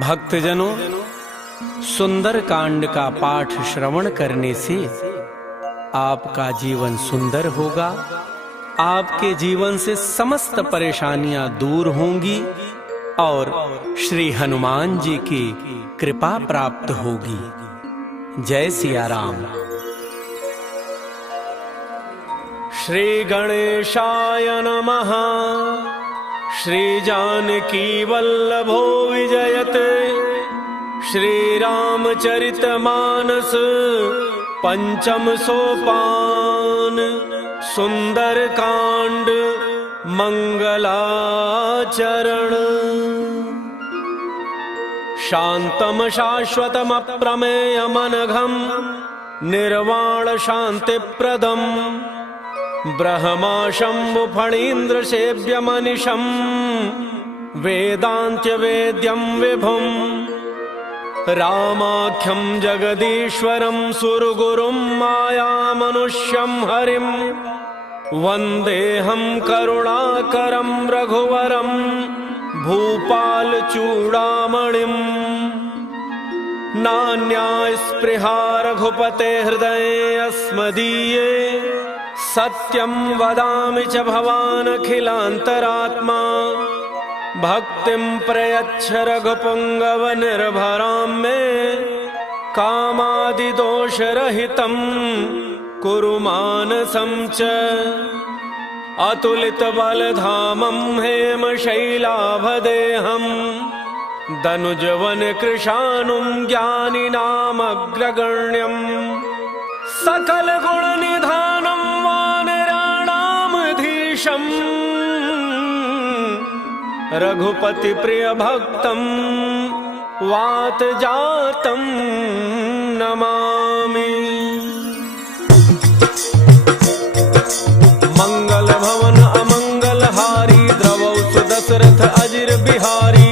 भक्तजनों, सुंदर कांड का पाठ श्रवण करने से आपका जीवन सुंदर होगा। आपके जीवन से समस्त परेशानियां दूर होंगी और श्री हनुमान जी की कृपा प्राप्त होगी। जय सिया राम। श्री गणेशाय नमः। श्री जानकी वल्लभो विजयते। श्री रामचरितमानस पंचम सोपान। सुंदर कांड मंगलाचरण। शांतम शाश्वतम अप्रमेयमनघम निर्वाण शांतिप्रदम ब्रह्मा शंभु फणीन्द्र सेव्यमनिशं वेदांत्य वेद्यं विभुं रामाख्यं जगदीश्वरं सुरगुरुं मायामनुष्यं हरिं वन्देऽहं करुणाकरं रघुवरं भूपालचूडामणिं। नान्या स्पृहा रघुपते हृदये अस्मदीये सत्यं वदामि च भवानखिलान्तरात्मा। भक्तिं प्रयच्छ रघुपुङ्गव निर्भरां मे कामादिदोषरहितं कुरु मानसं च। अतुलितबलधामं हेमशैलाभदेहं दनुजवनकृशानुं ज्ञानिनामग्रगण्यं सकलगुणनिधानं वानराणामधीशं रघुपति प्रिय भक्तं वातजातं नमामि। मंगल भवन अमंगलहारी द्रवौ सुदशरथ अजिर बिहारी।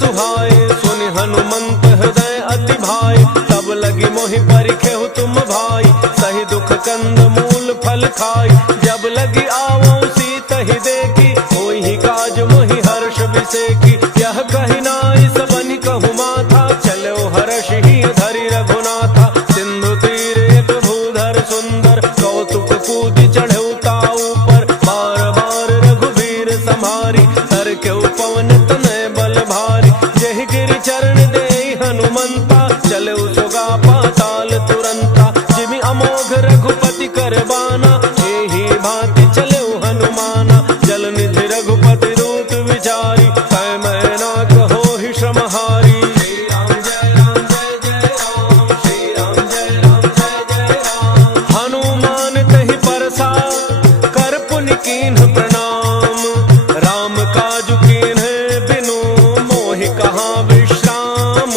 सुहाए सुनि हनुमंत हृदय अति भाई। तब लगी मोहि परिखेहु तुम भाई सही दुख कंद मूल फल खाई। जब लगी आवो सीतहि देखी होई ही काज मोहि हर्ष विसेकी। यह कहि नाई सबनि कहु माथा चलो हर्ष ही धरि रघुनाथा। सिंधु तीर एक भूधर सुंदर कौतुक कूदि चढ़ऊ ताऊ पर। बार बार रघुबीर संहारी तर के पवन तनय बल भारी। जहि गिरि चरण देहि हनुमंता चले सुगा पाताल तुरंता। जिमि अमोघ रघुपति करबाना एहि भांति चले हनुमाना। जल निधि रघुपति रूप विचारी कै मैना कहो ही श्रमहारी। श्री राम जय राम जय जय राम। श्री राम जय राम जय जय राम। हनुमान तहि परसा कर पुनि कीन्ह प्रणाम। राम काजु कीन्ह बिनु मोहि कहाँ विश्राम।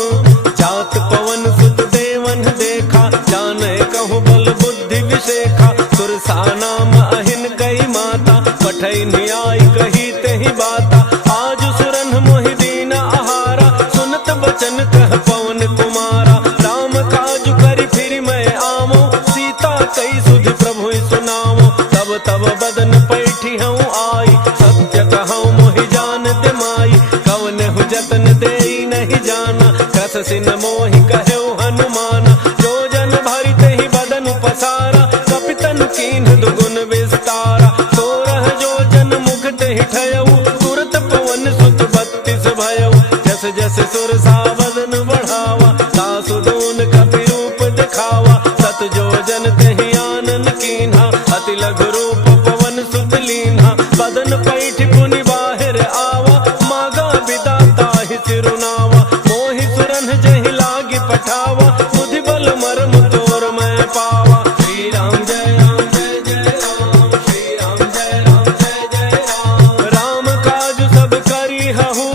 जात पवन सुत देवन देखा जाने कहु बल बुद्धि विशेखा। सुरसा नाम अहिन कई माता पठै न्याय कही तेहि बाता। आज सुरन मोहि दीन आहारा सुनत बचन कह पवन कुमारा। राम काजु करि फिर मैं आवो सीता कई सुधि प्रभु सुनावो। तब तब बदन पैठी हूँ आई सत्य कहूँ मोहि जानत माई। कवनहु जतन देई नहीं जाना कस सिन मोहि कहु हनुमाना। जो जन भरि तेहि बदन पसारा कपितनु कीन्ह दुगुन विस्तारा। 16 जो जन मुख तेहि ठयऊ तुरत पवन सुत 32 भयऊ। जस जस सुरसा बदन बढ़ावा सासु दून कपि रूप दिखावा। सत जो जन तेहि आनन कीन्हा अति लघु रूप पवन सुत लीन्हा। बदन पैठ पुनि बाहिर आवा मागा विदाता ही सिरुनावा। मोहि सुरन जहि लागी पठावा बुद्धि बल मर्म तोर मैं पावा। श्री राम जय राम जय जय राम। श्री राम जय राम जय जय राम। राम काज सब करी हहु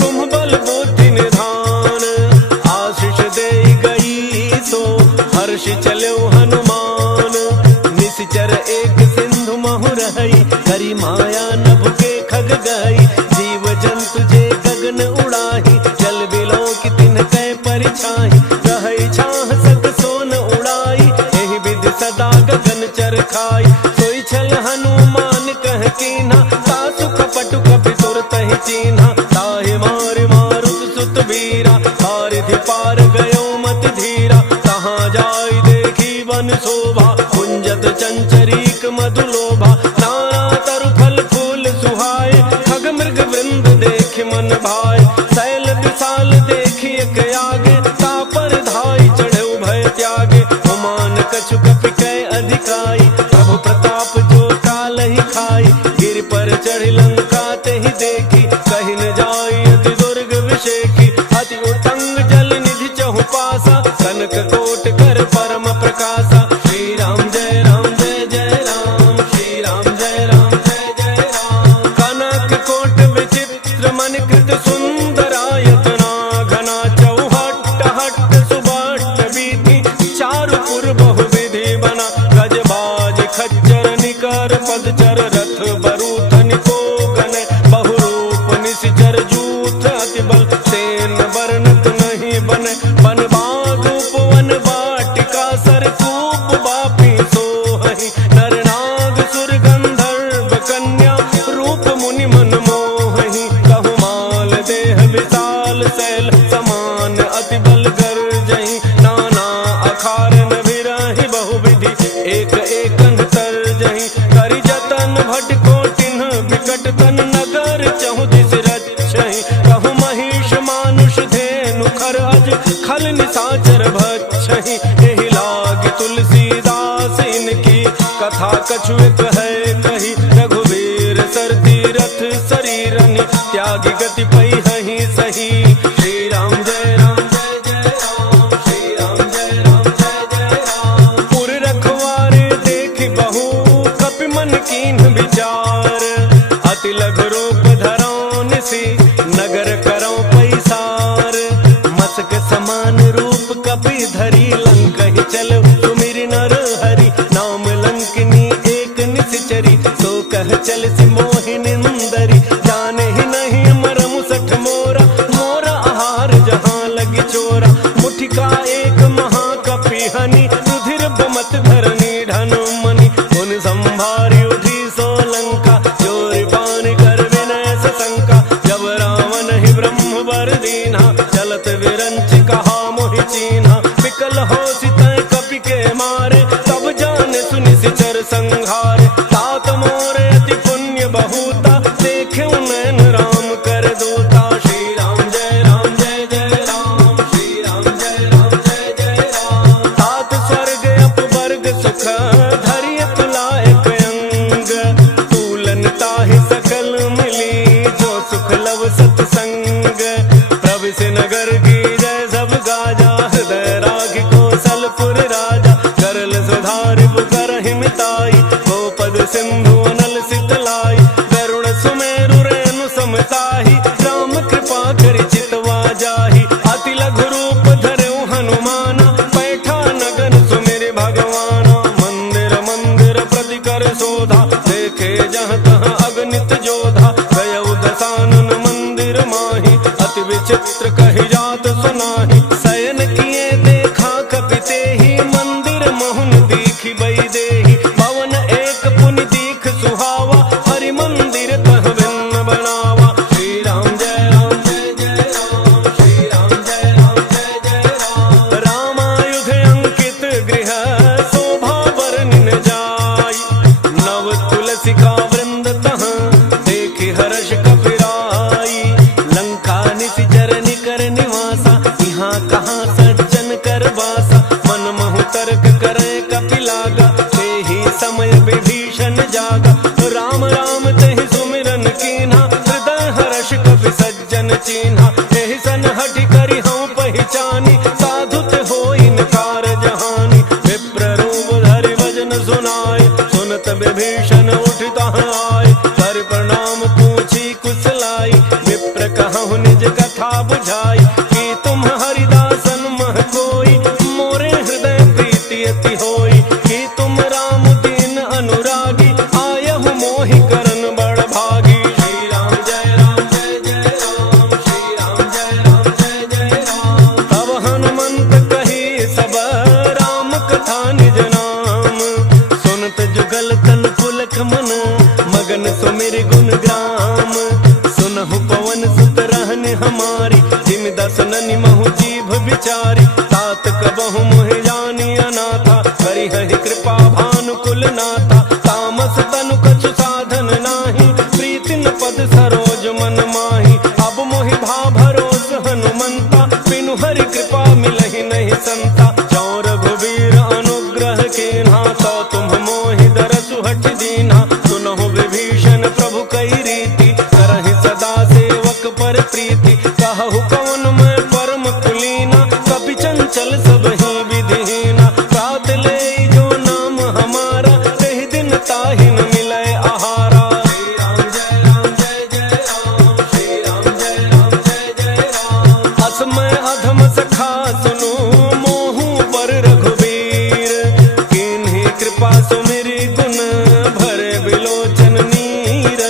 तुम बल बुद्धि निधान। आशीष देई गई सो हर्ष चलो हनुमान। निश्चर एक सिंधु महु रही करी माया नभ के खग गई। जीव जंतु जे गगन उड़ाही जल बिलो की तिन कै परिछाही। रही खाई। सोई छल हनुमान कह कीन्हा, सासु कपटु कपि तुरत ही चीन्हा। ताहि मारि मारुत सुत वीरा, हारिधि पार गयो मति धीरा। कहाँ जाई देखी वन शोभा, कुंजत चंचरीक मधुलोभा। नाना तरु फल फूल सुहाए, खग मृग वृंद देख मन भाए। शैल विशाल देखी एक आगे, तापर धाई चढ़े भय त्यागे। हुमान कछु कपि कै अधिकाई, प्रभु प्रताप जो काल ही खाई। गिर पर चढ़ी लंका ते ही देखी, कहीं न जाई अति दुर्ग विषेखी। अति उतंग जल निधि चहु पासा, कनक कोट कर परम प्रकाशा। श्री राम जय राम जय जय राम, श्री राम जय राम जय जय राम। कनक कोट विचित्र मन कृत सुंदरायतना, घना चौहट्ट हट्ट सुबट्ट वीथि। चारु पुर बहु विधि बना, गजबाज खच्चर निकर पदचर। रथ बरूथ निको गन, बहुरूप निशिचर जूथ। अति बल सेन वर्णत नहीं बने, बन बाग उपवन वाटिका। सरकूप बापी सोहहि, नर नाग सुर गंधर्व कन्या। रूप मुनि मन मोहहि, कहु माल देह विशाल शैल समान। अति बल गर्जहि, नाना अखारन विरहि बहुविधि। एक एकन तरजहि, करि जतन भट कोटिन विकट तन। नगर चहु दिस रक्षहि, कहु महिष मानुष धेनु खर अज। खल निशाचर भक्षहि, एहि लागी तुलसीदास इनकी। कथा कछु एक है कही, रघुवीर सर तीरथ शरीरनि। त्यागी गति पैहि सही, श्री राम जय राम जय जय राम, श्री राम जय राम जय जय राम। पुर रखवारे देखि बहु, कपि मन कीन्ह विचार। अति लघु रूप धरौ निसि, नगर करौ पैसार। मसक समान रूप कपि धरी, लंकहि चल सुमिरि नर हरि। नाम लंकिनी एक निशिचरी, सो कह चल सि मोहि निंदरी। जाने ही नहीं मरमु सठ मोरा, मोरा आहार जहाँ लगी चोरा। मुठिका एक महाकपि हनि, रुधिर बमत धरनी ढन मनि। उन संभारी उठी सो लंका, चोरी पान कर विनय सशंका। जब रावण ही ब्रह्म वर दीन्हा, चलत विरंच कहा मोहि चीन्हा। विकल होसि तै कपि के मारे, तब जाने सुनि सिचर संहारे। तात मोरे अति पुण्य बहुता, देखे नैन राम कर दूता। श्री राम जय राम जय जय राम, श्री राम जय राम जय जय राम। तात स्वर्ग अपवर्ग सुख, धरि तुलायक अंग। तूलन ताहि सकल मिली, जो सुख लव सतसंग। प्रविश नगर की जय सब गाजा, हृदय राग कौशलपुर राजा। करल सुधारि करहि मिताई, गोपद सिंधु अनल सितलाई। गरुड़ सुमेरु रेणु समताहि, राम कृपा करि चितवा जाहि। अति लघु रूप धरऊ हनुमाना, पैठा नगर सुमिरि भगवाना। मंदिर मंदिर प्रति कर शोधा, देखे जहाँ तहाँ अगणित जोधा। गयउ दसानन मंदिर माहि, अति विचित्र कहि जात सुनाहि। शयन किए देखा कपि तेहि, मंदिर मोहन दीखि बई देहि। भवन एक पुनि दीख सुहावा, हरि मंदिर तह भिन्न बनावा। श्री राम जय राम जय जय राम, श्री राम जय राम जय जय राम। रामायुध अंकित गृह, शोभा बरनिन जाई। नव तुलसिका वृंद तह, देखि हर्ष कपिराई। लंका निशिचर निकर निवासा, यहाँ कहाँ सज्जन कर बासा। मन महु तर्क करे कपि लागा, तेहि समय विभीषण जागा। राम राम तेहि सुमिरन कीन्हा, हृदय हर्ष कपि सज्जन चीन्हा। एहि सन हठि करि हऊँ पहिचानी, साधुत होई नकार जहानी। विप्र रूप धरि भजन सुनाए, सुनत विभीषण उठ तहाँ आए। कर प्रणाम पूछी कुशलाई, विप्र कहु निज कथा बुझाई। कि तुम हरिदासन मह कोई, मोरे हृदय प्रीति अति होई। कि तुम राम दीन अनुरागी, आयहु मोहि करन बड़ भागी। श्री राम जय राम जय जय राम, श्री राम जय राम जय जय राम। तब हनुमंत मिलहि नहीं संता। जो रघुवीर अनुग्रह कीन्हा, तो तुम मोहि दरसु हठ दीन्हा। सुनहु विभीषण प्रभु कई रीति, करहि सदा सेवक पर प्रीति। कहु कवन मैं परम कुलीना, कपि चंचल सब ही विधिहीना। प्रात ले जो नाम हमारा, कही दिन ताहि न मिलै आहारा। श्री राम जय राम जय जय राम, श्री राम जय राम जय जय राम। असमय अधम सखा सुनो, मोहु पर रघुवीर। किन्हीं कृपा सुमिरि गुण, भरे बिलोचन नीर।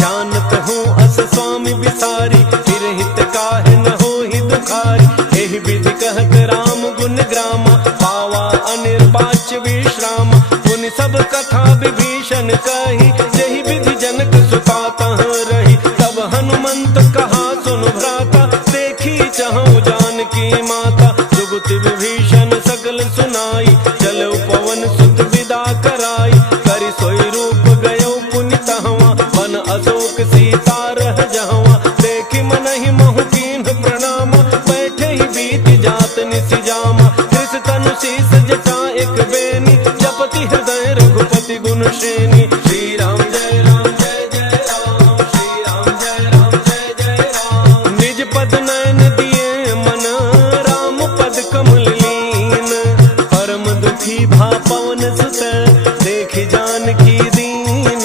जानत हूँ अस स्वामी बिसारी, फिर हित काहे न होहि दुखारी। एहि विधि कहत राम गुण ग्रामा, पावा अनिर्वाच्य विश्राम। पुनि सब कथा विभीषण कही, जेहि विधि जनक सुता तह रही। तब हनुमंत कहा सुनु भ्राता, देखी चहु जानकी माता। जुगति विभीषण सकल सुनाई, चलऊ पवन सुत विदा कराई। करि सोई रूप गयो पुनि तहवा, वन अशोक सीता रह जहवा। देखि मनहि महु कीन्ह प्रणाम, बैठे ही बीत जात निसि जामा। कृष तनु शीस जटा एक बेनी, जपति हृदय रघुपति गुण श्रेणी। श्री राम जय राम जय जय राम, श्री राम जय राम जय जय राम। निज पद नयन दिए मन, राम पद कमल लीन। परम दुखी भा पवन सुत, देखि जानकी दीन।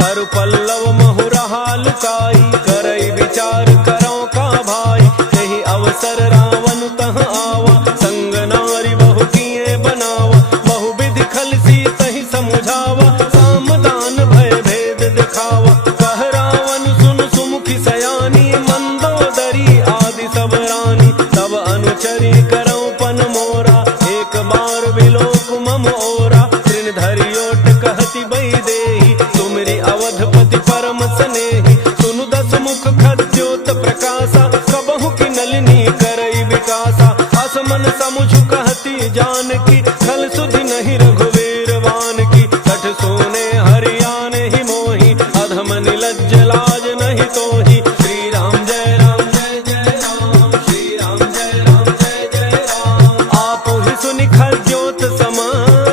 तरु पल्लव महु रहा लुकाई, करई विचार करो का भाई। यही अवसर रावण तह आवा, संग नारी बहु किए बनावा। बहु विधि खल सीतहि समुझावा, सामदान भय भेद दिखावा। कह रावण सुन सुमुखी सयानी, मंदोदरी आदि सब रानी। तब अनुचरी करौ पन मोरा, एक बार बिलोक मम ओरा। तृण धरि ओट कहति बई देहि, तुमरी अवधपति परम स्नेही। सुनु दस मुख खद्योत प्रकाशा, कबहु की नलिनी करई विकासा। असमन समुझ कहती जानकी, खल सुधि नहीं रघुवीर वान की। सठ सोने हरियाने ही मोही, अधम निलज्ज लाज नहीं तोही। श्री राम जय राम जय जय राम, श्री राम जय राम जय जय राम। आपो ही सुनि खद्योत सम,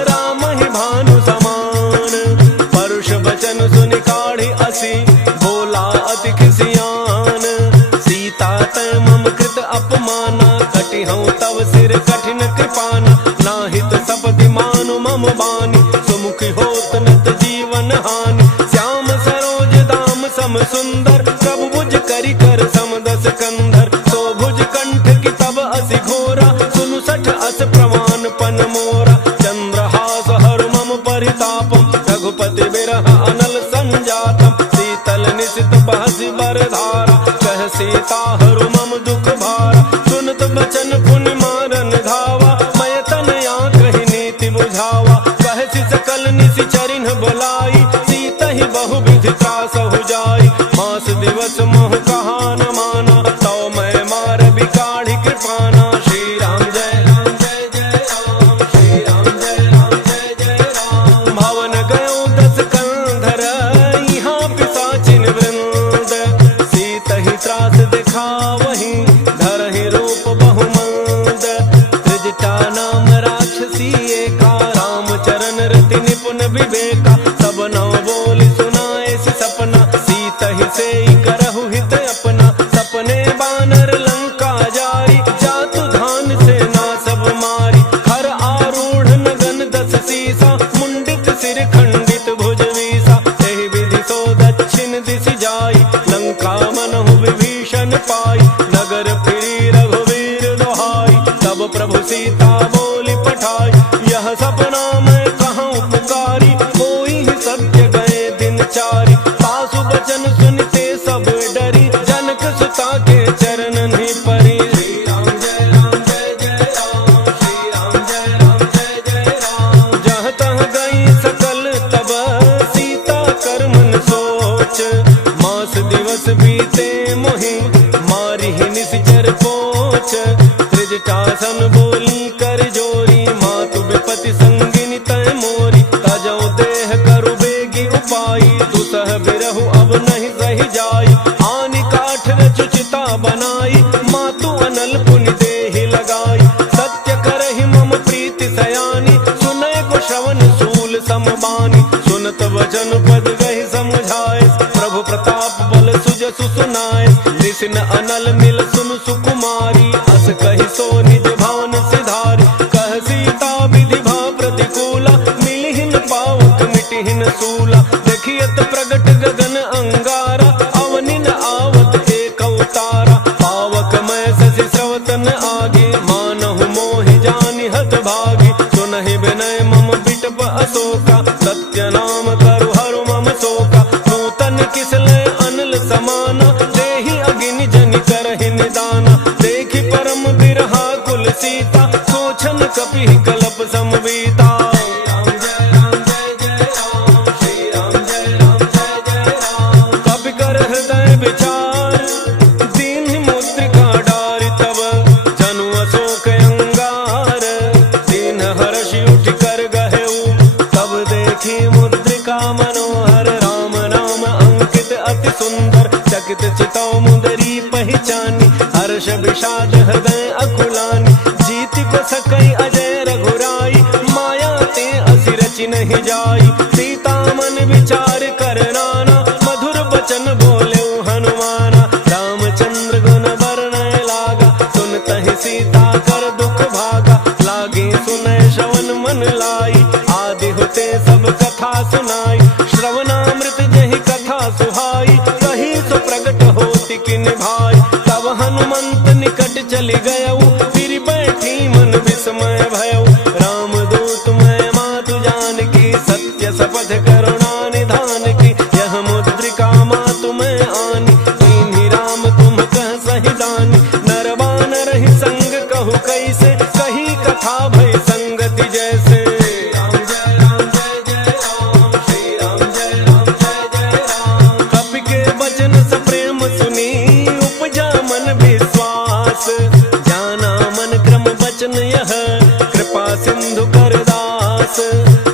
राम ही भानु समान। परुष बचन सुनि काढ़ी असी, बोला अति खिसियान। सीता तै मम कृत अपमाना, कटिहउँ तव सिर कठिन कृपाना। नाहित सपति मानु मम बानी, सुमुखी होत नत जीवन हानि। श्याम सरोज दाम सम सुंदर, प्रभु भुज करि कर सम दस कंधर। सो भुज कंठ की तब असि घोरा, सुनु सठ अस प्रमाण पन मोरा। चंद्रहास हर मम परितापम, रघुपति बिरह अनल संजातम। शीतल निशित बहसि बरधारा, कह सीता हरु मम दुख भारा। सुनत बचन पुनि मारन धावा, मैं तनया कहि नीति बुझावा। कहसि सकल निशि चरिन्ह बोलाई, सीतहि बहु विधि त्रासहु जाई। मास दिवस मोह कहा न माना, तो मैं मार बिकाढ़ी कृपाना। श्री राम जय राम जय जय राम, श्री राम जय राम जय जय राम। भवन गयो दस कंधर, यहाँ पिशाचिन वृंद। सीतहि त्रास दिखावहि, धरहि रूप बहुमंद। त्रिजटा नाम राक्षसी एका, रामचरण रति निपुण विवेका। सब नव बोली सुनाए सि सपना, सीतहि सेई करहु हित अपना। सपने बानर लंका जारी, जातु धान सेना सब मारी। हर आरूढ़ नगन दस सीसा, मुंडित सिर खंडित भुज वीसा। एहि विधि सो दक्षिण दिशि जाई, लंका मनहु विभीषण पाई। नगर फिरी रघुवीर दोहाई, तब प्रभु सीता बोली पठाई। यह सपना मैं कहूँ पुकारी, कोई ही सत्य गए दिन चारी। सासु बचन सुनते सब डरी, जनक सुता के चरणन ही परी। श्री राम जय राम जय जय राम, श्री राम जय राम जय जय राम। जहाँ तहाँ गई सकल तब, सीता कर मन सोच। मास दिवस बीते मोहि, मारी ही निश्चर पोच। त्रिजटासन बोली कर जोरी, मातु विपति संगिनी तय मोरी। तजौ देह करु बेगी उपाई, दुसह बिरहु अब नहीं सही जाई। आनि काठ रचु चिता बनाई, मातु अनल पुनि देहि लगाई। बिसिन अनल मिल सुन सुकुमारी, अस कहि सो निज भावन सिधारी। कह सीता विधि भा प्रतिकूला, मिलिहिन पावक मिटिहिन सूला। देखियत प्रगट गगन अंगारा, अवनिन आवत एक अवतारा। पावक मैं शशि स्रवतन आगे, मानहु मोहि जानि हत भागी। सुनहि विनय मम बिटप अशोका, सत्य नाम तरु हरु मम शोका। नूतन किसलय अनल समाना, देहि अग्नि जनि करहि निदाना। देखि परम बिरहा कुल सीता, सोचन कपिहि कलप समवीता। कपि कर हृदय विचार, दीन्हि मुद्रिका डारि तब। जनु अशोक अंगार, दीन हर्षि उठि कर गहेउ। तब देखी मुद्रिका मनोहर, राम नाम अंकित अति सुंदर। चकित चितौ मुदरी पहिचानी, हर्ष विषाद हृदय अकुलानी। जीति को सकई अजय रघुराई, माया ते असि रचि नहीं जाई। सीता मन विचार कर नाना, मधुर बचन बोले हनुमाना। रामचंद्र गुण वर्णय लागा, सुनतहि सीता कर दुख भागा। लागे सुनय श्रवण मन लाई, आदि होते सब कथा सुनाई। श्रवणामृत जहि कथा सुहाई, कही सो प्रगट होति किन भाई। तब हनुमंत निकट चली गयऊ, फिर बैठी मन विस्मय भयऊ। राम दूत मैं मातु जानकी, सत्य शपथ करुणा निधान की। यह मुद्रिका मातु मैं आनी, दीन्हि राम तुम कह सहि जानी। नर बानर ही संग कहु कैसे, कही कथा भई संगति जैसे। राम जय राम जय जय राम, श्री राम जय राम जय जय राम। कपि के वचन सप्रेम सुनी, उपजा मन विश्वास। जाना मन क्रम वचन यह, कृपा सिंधु कर दास।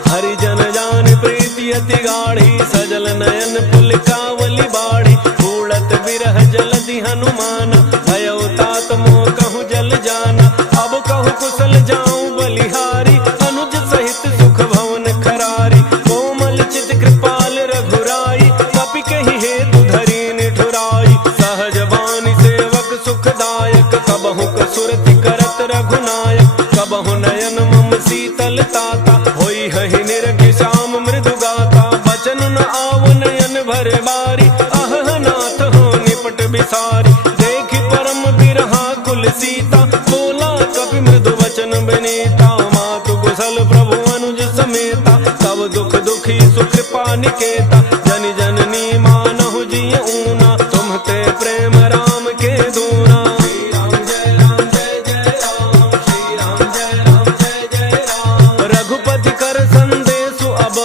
हरिजन जान प्रीति अति गाढ़ी, सजल नयन पुलकावली बाढ़ी। उड़त विरह जलधि हनुमाना, भयउ तात मोह कहूँ जल जाना। अब कहूँ कुशल जाऊं बलिहारी, अनुज सहित सुख भवन खरारी। कोमल चित कृपाल रघुराई, कपि कहि हेतु धरि निठुराई। सहज बानी सेवक सुखदायक, कबहु कसुरति करत रघुनायक। कबहु नयन मम शीतल ताता, होई हहि निरखि श्याम मृदु गाता। बचन न आव नयन भरे बारी, अहह नाथ हो निपट बिसारी। देखि परम बिरहा कुल सीता, बोला कपि मृदु वचन विनीता। मातु कुशल प्रभु अनुज समेता, तब दुख दुखी सुकृपा निकेता। जन जननी मानहु जिय ऊना, तुम्हते प्रेम राम के दूना। श्री राम जय राम जय जय राम, श्री राम जय राम जय जय राम। रघुपति कर संदेशु अब,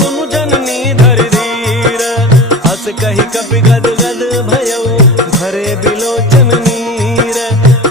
सुनु जननी धरि धीर। हस कहि कपि गद गद भयउ, भरे बिलोचन नीर।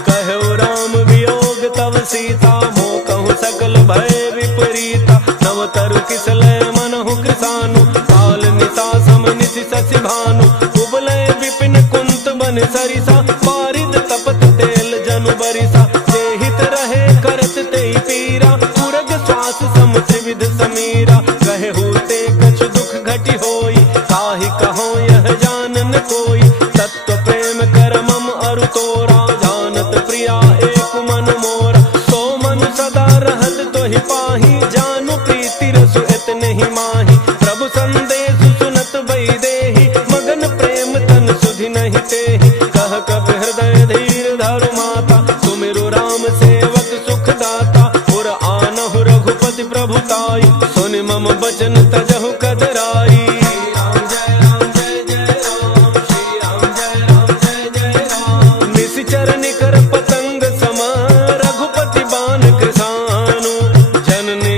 कहु राम वियोग तव सीता, मोह कहूँ सकल भय विपरीता। नव तरु किसलय मनहु कृसानु, काल निशा सम निशि शशि भानु। उबलय विपिन कुंत बन सरिसा, बारिद तपत तेल जनु बरिसा। जेहित रहे करत तेहि पीरा, उरग श्वास सम त्रिविध समीरा। कहे होते कछु दुख घटि होई, काहि कहो यह जानन कोई। तत्व प्रेम कर मम अरु तोरा, जानत प्रिया एक मन मोरा। सो मन सदा रहत तोहि पाही, जानु प्रीति रसु इतने ही माही। प्रभु संदेशु सुनत बई देहि, मगन प्रेम तन सुधि नहीं तेहि। कह कपि हृदय धीर धरु माता, सुमिरु राम सेवक सुख दाता। पुर आनहु रघुपति प्रभुताई, सुनि मम बचन तजहु कदराई। राम जय राम जय जय राम, श्री राम जय राम जय जय राम। निशिचर निकर पतंग सम, रघुपति बान कृसानु। जननी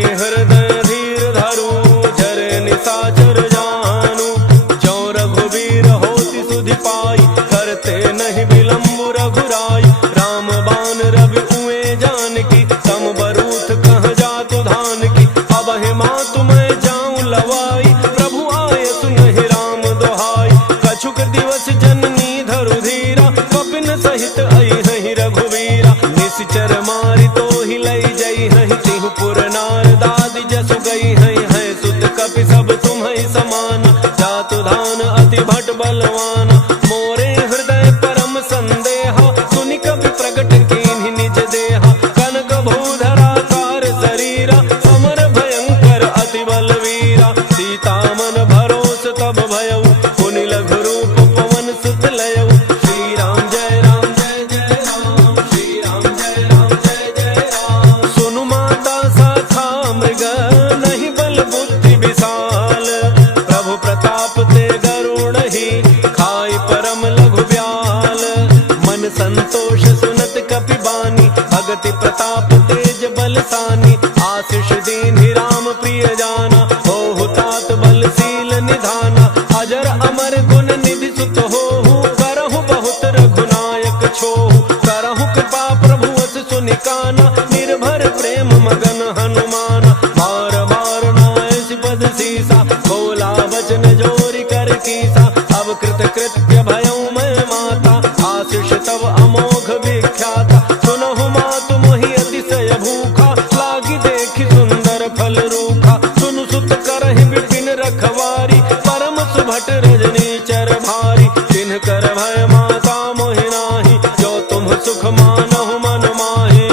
निर्भर प्रेम मगन हनुमान। बार बार नायस पद सीसा, बोला वचन जोरी कर कीसा। अब कृत कृत्य भयऊ मैं माता, आशीष तब अमोघ विख्याता। सुनहु मातु मोहि अतिशय भूखा, लागी देखि सुंदर फल रूखा। सुनु सुत करहि विपिन रखवारी, परम सुभट रजनी चर भारी। तिन्ह कर भय माता मोहि नाही, जो तुम सुख मानहु मन माहि।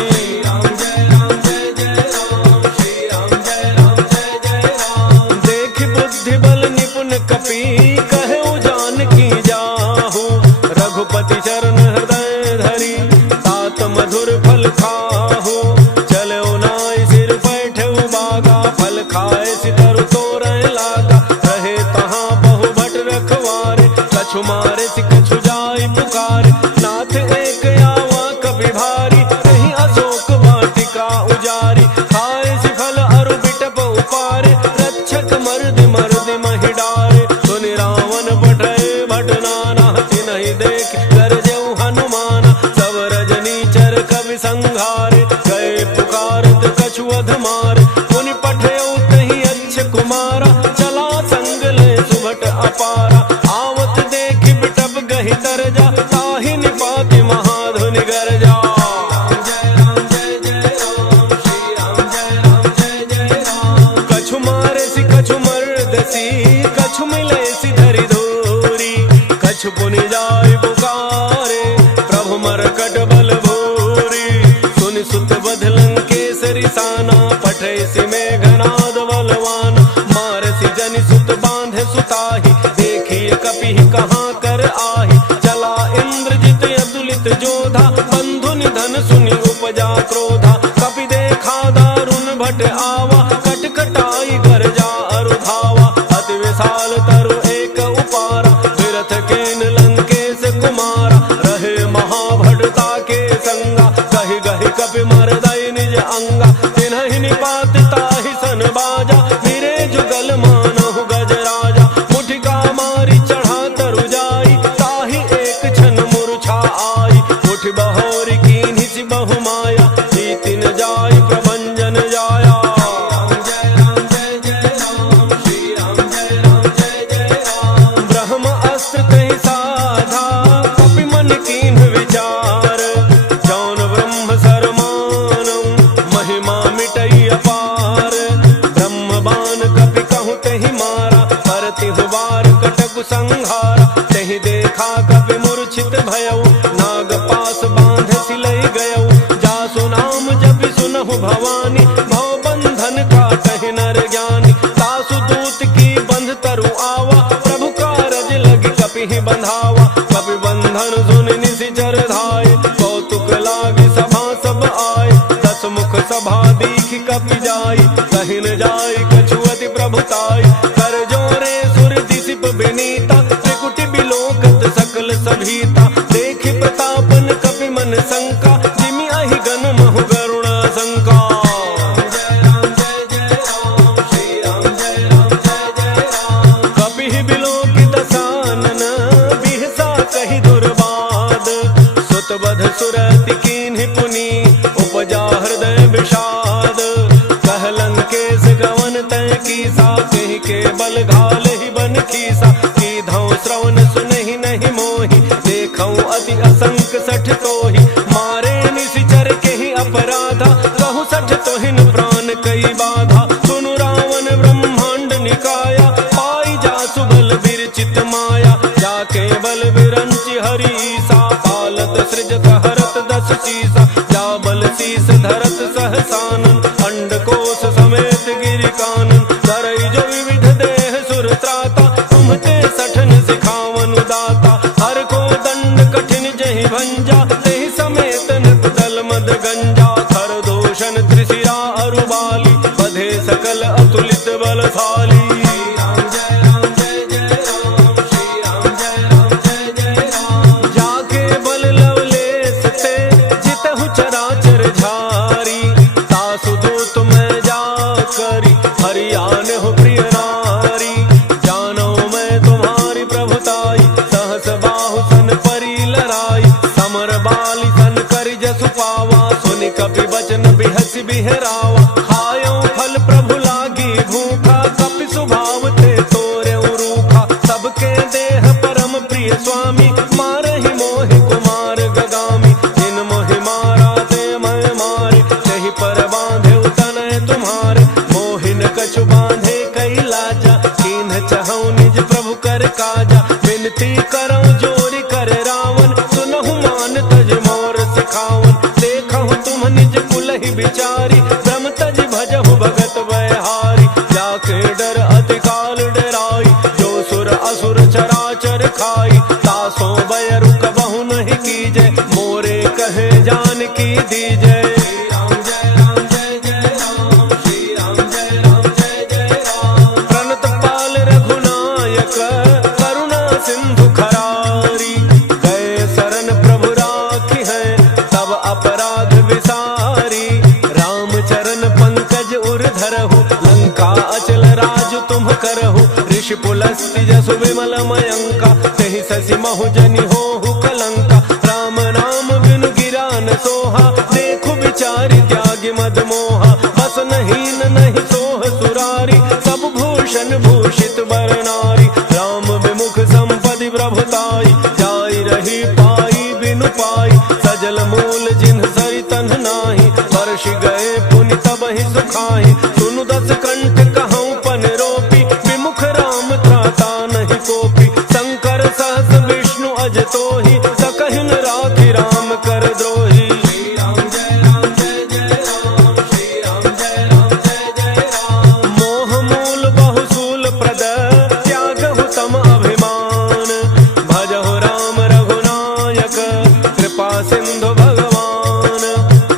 राम जय राम जय जय राम, श्री राम जय राम जय जय राम। देखि बुद्धि बल निपुण कपि, कहु जानकी जाहु। रघुपति चरण हृदय धरि, तात मधुर फल खाहु। चलऊ नाइ सिर बैठऊ बागा, फल खाए सितरु तोरय लागा। रहे तहाँ बहु भट रखवारे, कछु मारे सि कछु जाय पुकारे। नाथ एक आवा कपि भारी, नहीं अशोक वाटिका उजारी। खाए सि फल अरु बिटप उपारे, रक्षक मर्द मर्द महि डारे। सुनि रावण पठय भट नाना, तिन्हि देख गरजऊ हनुमाना। सब रजनी चर कवि संघारे, गए पुकारत कछु अध मारे। पुनि पठयऊ तहि अच्छ कुमारा, चला संग ले सुभट अपारा। आवत देखि बिटप गहि तरजा, ताहि निपाति महाधुनि गरजा। राम जय राम जय जय राम, श्री राम जय राम जय जय राम। कछु मारे सि कछु मर्दसी, कछु मिले सि धरि धूरी। कछु पुनि जाय पुकारे, प्रभु मरकट बल भूरी। सुनि सुत बध लंकेसरि साना, पठै सि मेघनाद बलवान। मारसि जनि सुत बांधे सुताहि, देखिए कपिहि कहाँ कर आहि। चला इंद्रजित अतुलित जोधा, बंधु निधन सुनि उपजा क्रोधा। कपि देखा दारुण भट आवा, कटकटाई गरजा अरु धावा। अति विशाल तरु एक उपारा, विरथ केन लंकेश कुमारा। रहे महाभटता के संगा, कहि गहि कपि मरदय निज अंगा। तिन्हि निपात ताहि सन बाजा, फिरे जुगल मानहु गजराजा। मुठिका मारी चढ़ा तरु जाई, ताहि एक क्षण मूर्छा आई। उठ बहोरी कीन्हि सि बहु माया, जीति न जाय प्रभंजन जाया। राम जय राम जय जय राम, श्री राम जय राम जय जय राम। ब्रह्म अस्त्र तहि साधा, कपि मन कीन्ह विचार। जौन ब्रह्म सर मानऊ, महिमा मिटई अपार। ब्रह्म बाण कपि कहूँ तहि मारा, परतिहु बार कटकु संहारा। तहि देखा कपि मूर्छित भयऊ, नाग पास बांध सिलई गयऊ। जासु नाम जपि सुनहु भवानी, भव बंधन काटहि नर ज्ञानी। तासु दूत की बंध तरु आवा, प्रभु कारज लगी कपिहि बंधावा। कपि बंधन सुनि निशिचर धाय, कौतुक लागी सभा सब आय। दस मुख सभा दीखि कपि जाई, कहि न जाय कछु अति प्रभुताई। कर जोरे सुर दिसिप विनीता, त्रिकुटि बिलोकत सकल सभीता। देखि प्रतापन कपि मन शंका, जिमि अहि गन महु करुणा शंका। राम जय राम जय जय राम, श्री राम जय राम जय जय राम। कपिहि बिलोकि दसानन, बिहसा कहि दुर्बाद। सुत बध सुरति कीन्हि पुनि, उपजा हृदय विषाद। कह लंकेश गवन तय कीसा, कहि के बल घालहि बन खीसा। कीधौ श्रवण सुनहि नहीं मोहि, देखौ अति असंक सठ तोहि। मारे निशिचर केहि अपराधा, कहु सठ तोहिन प्राण कई बाधा। सुनु रावण ब्रह्मांड निकाया, पाई जासु बल विरचित माया। जाके बल विरंचि हरीसा, पालत सृजत हरत दस शीसा। जा बल शीस धरत सहसानन, अंडकोश समेत गिरि कानन। धरई जो विविध देह सुर त्राता, तुम्हते सठन सिखावन दाता। हर को दंड कठिन जहि भंजा, तेहि समेत नृप दल मद गंजा। खर दोषण त्रिशिरा अरु बाली, बधे सकल अतुलित बलशाली। राम जय राम जय जय राम, श्री राम जय राम जय जय राम। जाके बल लवलेस ते, जितहु चराचर झारी। तासु बिहसी बिहरावा खायो फल प्रभु लागी भूखा कपि स्वभाव ते तोरे रूखा सबके देह परम प्रिय स्वामी मारहि मोहि कुमार गगामी जिन मोहि मारा ते मैं मारे तहि पर बांधे तनय तुम्हारे मोहिन कछु बांधे कई लाजा कीन्ह चहु निज प्रभु कर काजा विनती करऊं जोरी कर रावण सुनहु मान तज मोर सिखावन देखहु तुम निज कुलहि बिचारी ब्रह्म तज भजहु भगत वैहारी जाके डर अति काल डराई जो सुर असुर चराचर खाई तासो बैरु कबहु नहीं कीजय मोरे कहे जान की दीजय प्रणत पाल रघुनायक करुणा सिंधु खरारी गए शरण प्रभु राखी है तब अपराध विसारी रामचरण पंकज उर धरहु लंका अचल राज तुम करहु ऋषि पुलस्त्य जसु विमल मयंका तहि शशि महु जनि होहु कलंका राम नाम बिनु गिरा न सोहा देखु विचारि त्यागी मद मोहा बस नहीं नहीं सोह सुरारी सब भूषण भूषित बर नारी राम विमुख संपदि प्रभुताई जाई रही पाई बिनु पाई सजल मूल जिन्ह सरि तन्ह नाही वर्ष गए पुनि तबहि सुखाहि सुनु दस कंठ कहूँ पन रोपी विमुख राम त्राता नहीं कोपी शंकर सहस विष्णु अज तोहि सकहिन राखि राम कर द्रोही मोह मूल बहुसूल प्रद त्यागहु तम अभिमान भजहु राम रघुनायक कृपा सिंधु भगवान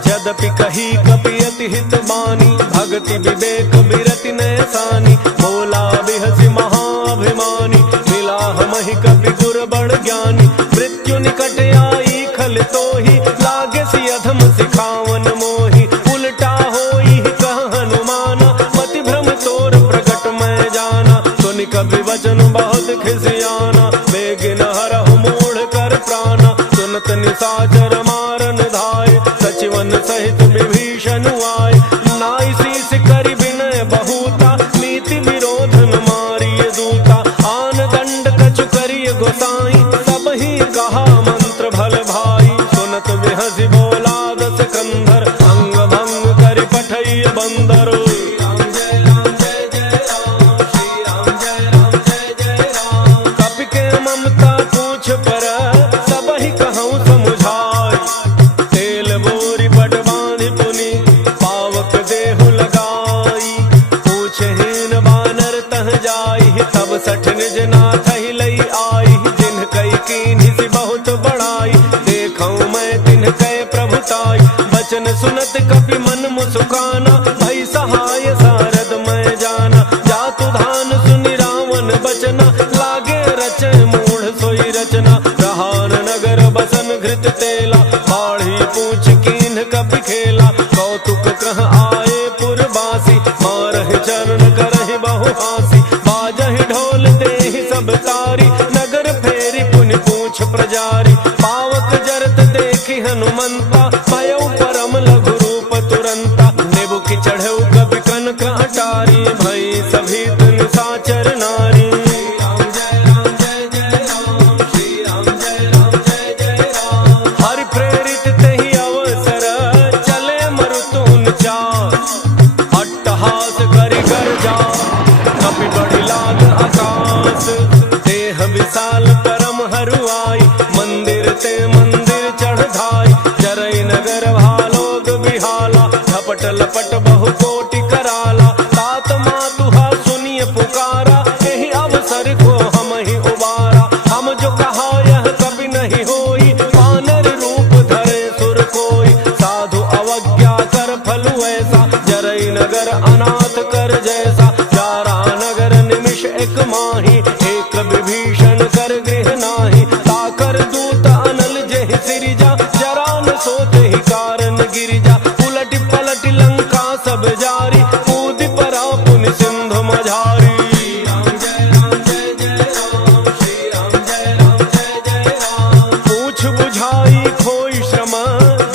यद्यपि कही कपि अति हित बानी भक्ति विवेक बिरति नैसानी बोला बिहसी महाभिमानी मिला हमहि कपि गुर बड़ ज्ञानी मृत्यु निकट आई खल तोहि लागे सि अधम सिखावन मोहि उल्टा होई कह हनुमाना मति भ्रम तोर प्रगट मैं जाना सुनि कपि वचन बहुत खिसियाना बेगिन हरहु मूढ़ कर प्राणा सुनत निशाचर मारन धाय सचिवन सहित विभीषण आए नाई शीस करि विनय बहुता नीति विरोधन मारिय दूता आन दंड कछु करिय गोसाई सब ही कहा मंत्र भल भाई सुनत बिहसी बोला दस कंधर अंग भंग करि पठैय बंदर कपि के ममता पूछ पर सब ही कहूँ समुझाई तेल बोरी पट बांधि पुनि पावक देहु लगाई पूछहीन बानर तह जाई तब सठ निज नाथ ही लई आई जिन कई कीन्हि सि बहुत बड़ाई देखऊँ मैं तिन्ह कय प्रभुताई बचन सुनत कपि मन मुसुकाना भई सहाय सारद मैं जाना जातु धान सुनि रावण बचना लागे रचे मूढ़ सोई रचना प्रहार नगर बसन घृत तेला बाढ़ी पूछ कीन्ह कपि खेला कौतुक कह आए पुरबासी मारहि चरण करहि बहु हासी बाजहि ढोल देहि सब तारी नगर फेरी पुनि पूछ प्रजारी पावक जरत देखि हनुमंता भयउ परम लघु रूप तुरंता नेबु की चढ़ऊ कपि कनक अटारी भई सभी तुन साचर नारी हरि प्रेरित तेहि अवसर चले मरुतुन चार अट्टहास करि गर्जा कपि बढ़ि लाग आकाश देह विशाल परम हरुआई मंदिर ते मंदिर चढ़ धाई जरई नगर भालोग बिहाला झपट लपट बहु कोटि कराला तात मातुहा सुनिय पुकारा एहि अवसर को हम ही उबारा हम जो कहा यह कभी नहीं होई वानर रूप धरे सुर कोई साधु अवज्ञा कर फल ऐसा जरई नगर अनाथ कर जैसा जारा नगर निमिष एक माही एक विभीषण कर गृह नाही ताकर दूत अनल जेहि सिरिजा जरा न सोते ही कारण गिरिजा उलट पलट लंका सब जारी कूद परा पुनि सिंधु मझारी पूछ बुझाई खोई श्रम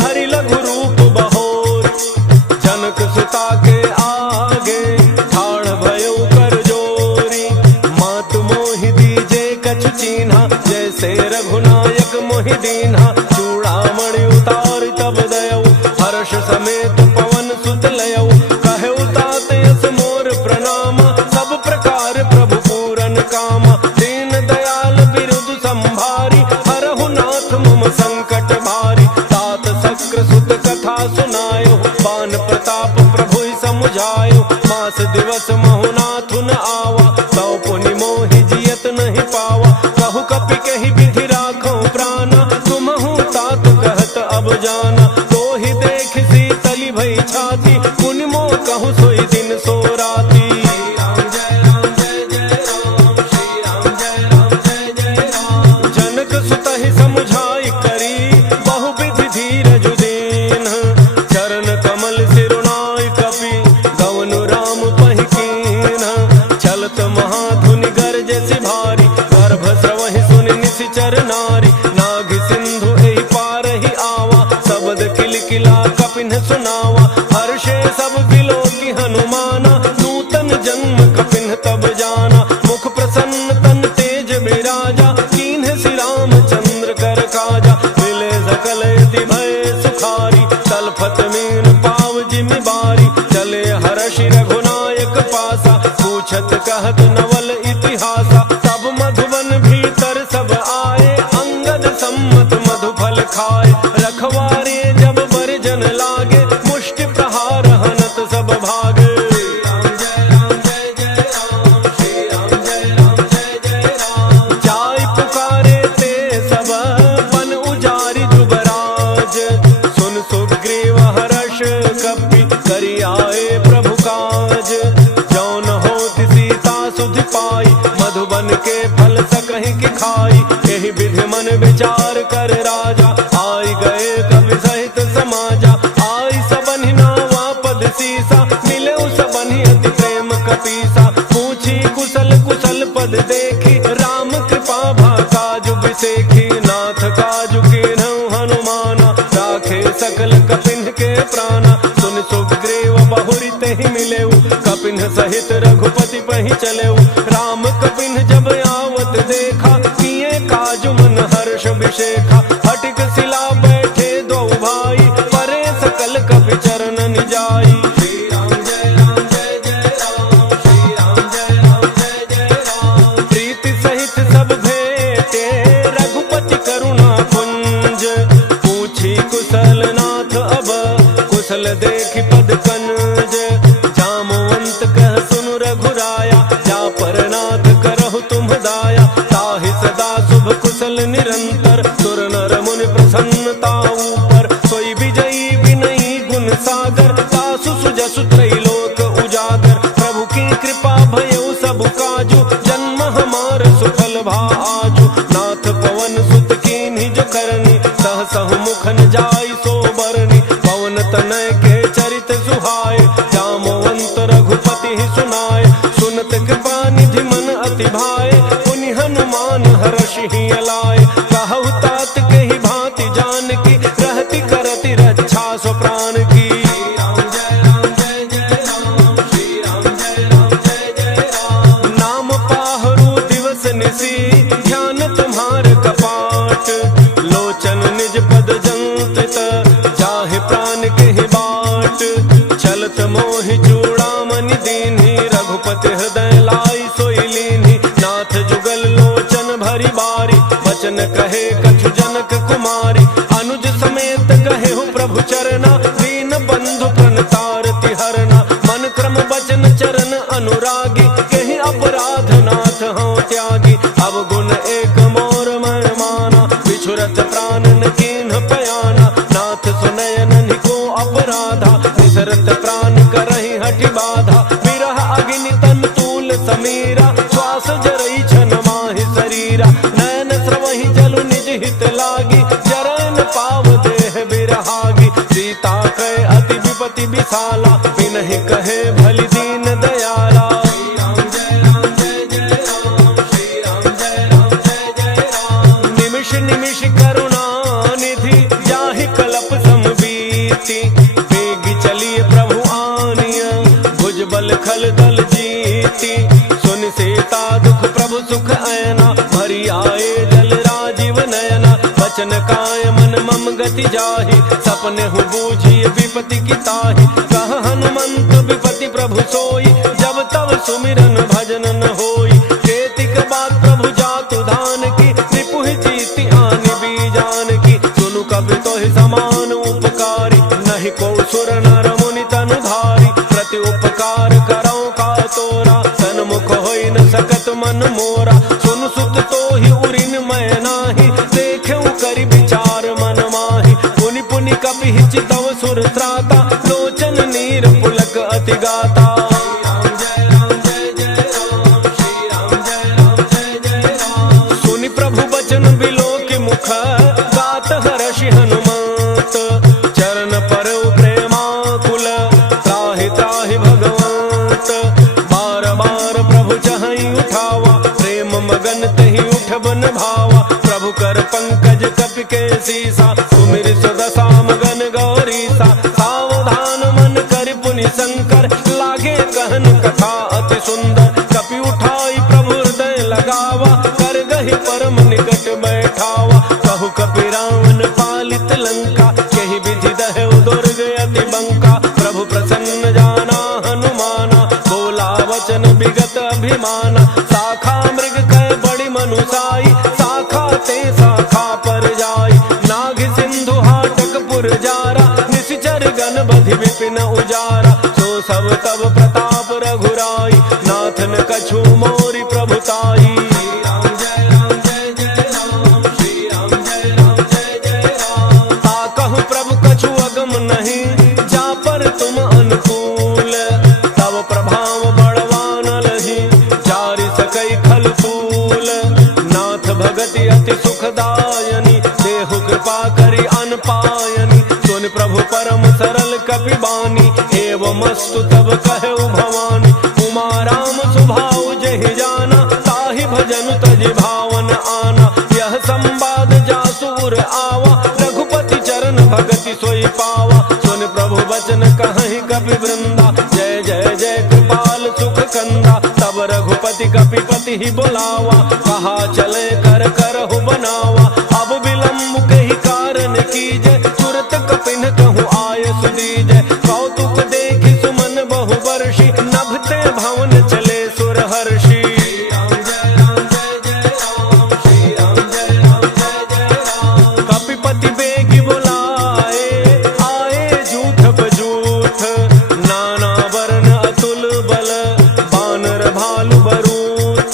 हरि लघु रूप बहोर प्रभु ही समुझायो, मास दिवस महुनाथ न आवा, तौ पुनि मोहि जियत नहीं पावा। कहु कपि कहि विधि राखो प्राणा, तुमहु तात कहत अब जाना। तो ही देख शीतली भई छाती, पुनि मोह कहु सोई दिन सो राती। जनक सुत ही समुझाई करी, बहु विधि धीरज दीन। चरण कमल सिरुनाई कपि, गवनु राम पहि कीन। चलत महाधुनि गरजे सि भारी, गर्भ स्रवहि सुनि निशिचर नारी। नाग सिंधु एहि पार ही आवा, शब्द किलकिला कपिन सुनावा। हर्षे सब बिलो की हनुमाना, नूतन जन्म कपिन तब जाना। मुख प्रसन्न तन तेज बिराजा, कीन्ह श्री रामचंद्र कर काजा। मिले सकल यति भय सुखारी, तलफत मीन पाव जिमि बारी। चले हर्षि रघुनायक पासा, पूछत कहत नवल इतिहासा। तब मधुबन भीतर सब आए, अंगद सम्मत मधुफल खाए। रखवारे जब बरजन लागे, मुष्टि प्रहार हनत सब भागे। जाय पुकारे ते सब, बन उजारि जुबराज। सुन सुग्रीव हर्ष कपि, करि आए प्रभु काज। जौन होत सीता सुधि पाई, मधुबन के फल सकहि की खाई। एहि विधि मन विचार कर राजा, आई गए कवि सहित समाजा। आई सबनि नावा पद सीसा, मिले सबनि अति प्रेम कपीसा। पूछी कुशल कुशल पद देखी, राम कृपा भा काजु बिसेखी। नाथ काजु कीन्हु हनुमाना, राखे सकल कपिन के प्राणा। सुन सुग्रीव बहुरि तेहि मिलेउ, कपिन सहित रघुपति पहि चलेउ। राम कपिन जब आवत देखा, किए काजु मन हर्ष विशेखा। हटिक सिला बैठे दो भाई, परे सकल कपि चरण निजाई। श्री राम जय राम जय जय राम, श्री राम जय राम जय जय राम। प्रीति सहित सब भेटे, रघुपति करुणा पुंज। पूछी कुशल नाथ अब, कुशल देखि पद कनज। जामवंत कह सुनु रघुराया, जा पर नाथ करहु तुम दाया। ताहि सदा शुभ कुशल निरंतर, सुर नर मुनि प्रसन्नता ऊपर। सोई विजयी विनयी गुण सागर, तासु सुजसु त्रैलोक उजागर। प्रभु की कृपा भयउ सब काजु, जन्म हमार सुफल भा आजु। नाथ पवन सुत कीन्हि जो करनी, सहसहु मुख न जाई सो बरनी। पवन तनय के चरित सुहाए, जामवंत रघुपति ही सुनाए। सुनत कृपा निधि मन अति भाए, पुनि हनुमान हर्षि ही अलाए। कहु तात कहि भांति जानकी, रहति करति रक्षा सो प्राण की। श्री राम जय राम जय जय राम, श्री राम जय राम जय जय राम। नाम पाहरु दिवस निसी, ध्यान तुम्हार कपाट। लोचन निज पद जंत्रित, जाहि प्राण केहि बाट। चलत मोहि चूड़ामणि दीन्हि, रघुपति हृदय लाई सोई लीन्हि। नाथ जुगल लोचन भरी बारी, बचन कहे कछु जनक कुमारी। अनुज समेत कहेहु प्रभु चरना, दीन बंधु प्रणतारति हरना। मन क्रम बचन चरण अनुरागी, कहि अपराध नाथ हौं त्यागी। अवगुण एक मोर मन माना, बिछुरत प्राण न कीन्ह पयाना। नाथ सुनय ननि को अपराधा, निसरत प्राण करहि हठि बाधा। विरह अग्नि तन तूल समीरा, श्वास जरई छन माहि शरीरा। नयन स्रवहि जलु निज हित लागी, जरन पाव देह बिरहागी। सीता कहे अति विपति विशाला, बिनहि कहे भलि दीन दयाला। श्री राम जय राम जय जय राम, श्री राम जय राम जय जय राम। निमिष निमिष करुणा निधि, जाहि कलप समबीति। बेगी चलिए प्रभु आनिया, भुज बल खल दल जीती। सुन सीता दुख प्रभु सुख ऐना, भरी आए जल राजीव नयना। बचन काय मन मम गति जाहि, सपने हु बूझिए विपति की ताहि। कह हनुमंत विपति प्रभु सोई, जब तब सुमिरन भजन न होई। केतिक बात प्रभु जातु धान की, रिपु जीति आनि बीजान की। सुनु कवि तो ही समान उपकारी, नहीं को सुर नर मुनि तनु धार। रघुपति गाता। सुनि प्रभु बचन बिलो के मुख गात हर्षि हनुमत। चरण पर प्रेमाकुल त्राहि त्राहि भगवंत। बार बार प्रभु चहई उठावा प्रेम मगन तहि उठ बन भावा। प्रभु कर पंकज कपि के सीसा सुमिर सुदशा मगन गौरीसा। सावधान मन कर पुनि शंकर लागे कहन कथा अति सुंदर। कपि उठाई प्रभु हृदय लगावा कर गहि परम निकट बैठावा। कहु कपि रावण पालित लंका केहि विधि दहु दुर्ग अति बंका। प्रभु प्रसन्न जाना हनुमाना बोला वचन विगत अभिमाना। शाखा मृग कह बड़ी मनुसाई शाखा ते शाखा पर जाई। नाग सिंधु हाटक पुर जारा निशिचर गण बधि विपिन उजारा। सो सब तब प्रताप रघुराई नाथन कछु मोरि प्रभुताई। ताकहु प्रभु कछु अगम नहीं जा पर तुम अनुकूल। तब प्रभाव बड़वान लही जारि सकई खल फूल। नाथ भगति अति सुखदायनी देहु कृपा करि अन पायनी। सुन प्रभु परम सरल कपि बानी एवं अस्तु तब कहु भवानी। उमा राम सुभाउ जहि जाना ताहि भजन तजि भावन आना। यह संवाद जासुर आवा रघुपति चरण भगति सोई पावा। सुन प्रभु बचन कहहि कपि वृंदा जय जय जय कृपाल सुख कंदा। तब रघुपति कपि पति ही बुलावा कहा चले कर करहु बनावा। अब विलम्ब कही कारण कीजय तुरत कपिन कहूँ आय सुदीजय। कौतुक देखि सुमन बहु वर्षि नभते भवन चले सुर हर्षि। कपिपति बेगी बुलाए आए जूठ बजूठ। नाना वर्ण अतुल बल बानर भालु बरूठ।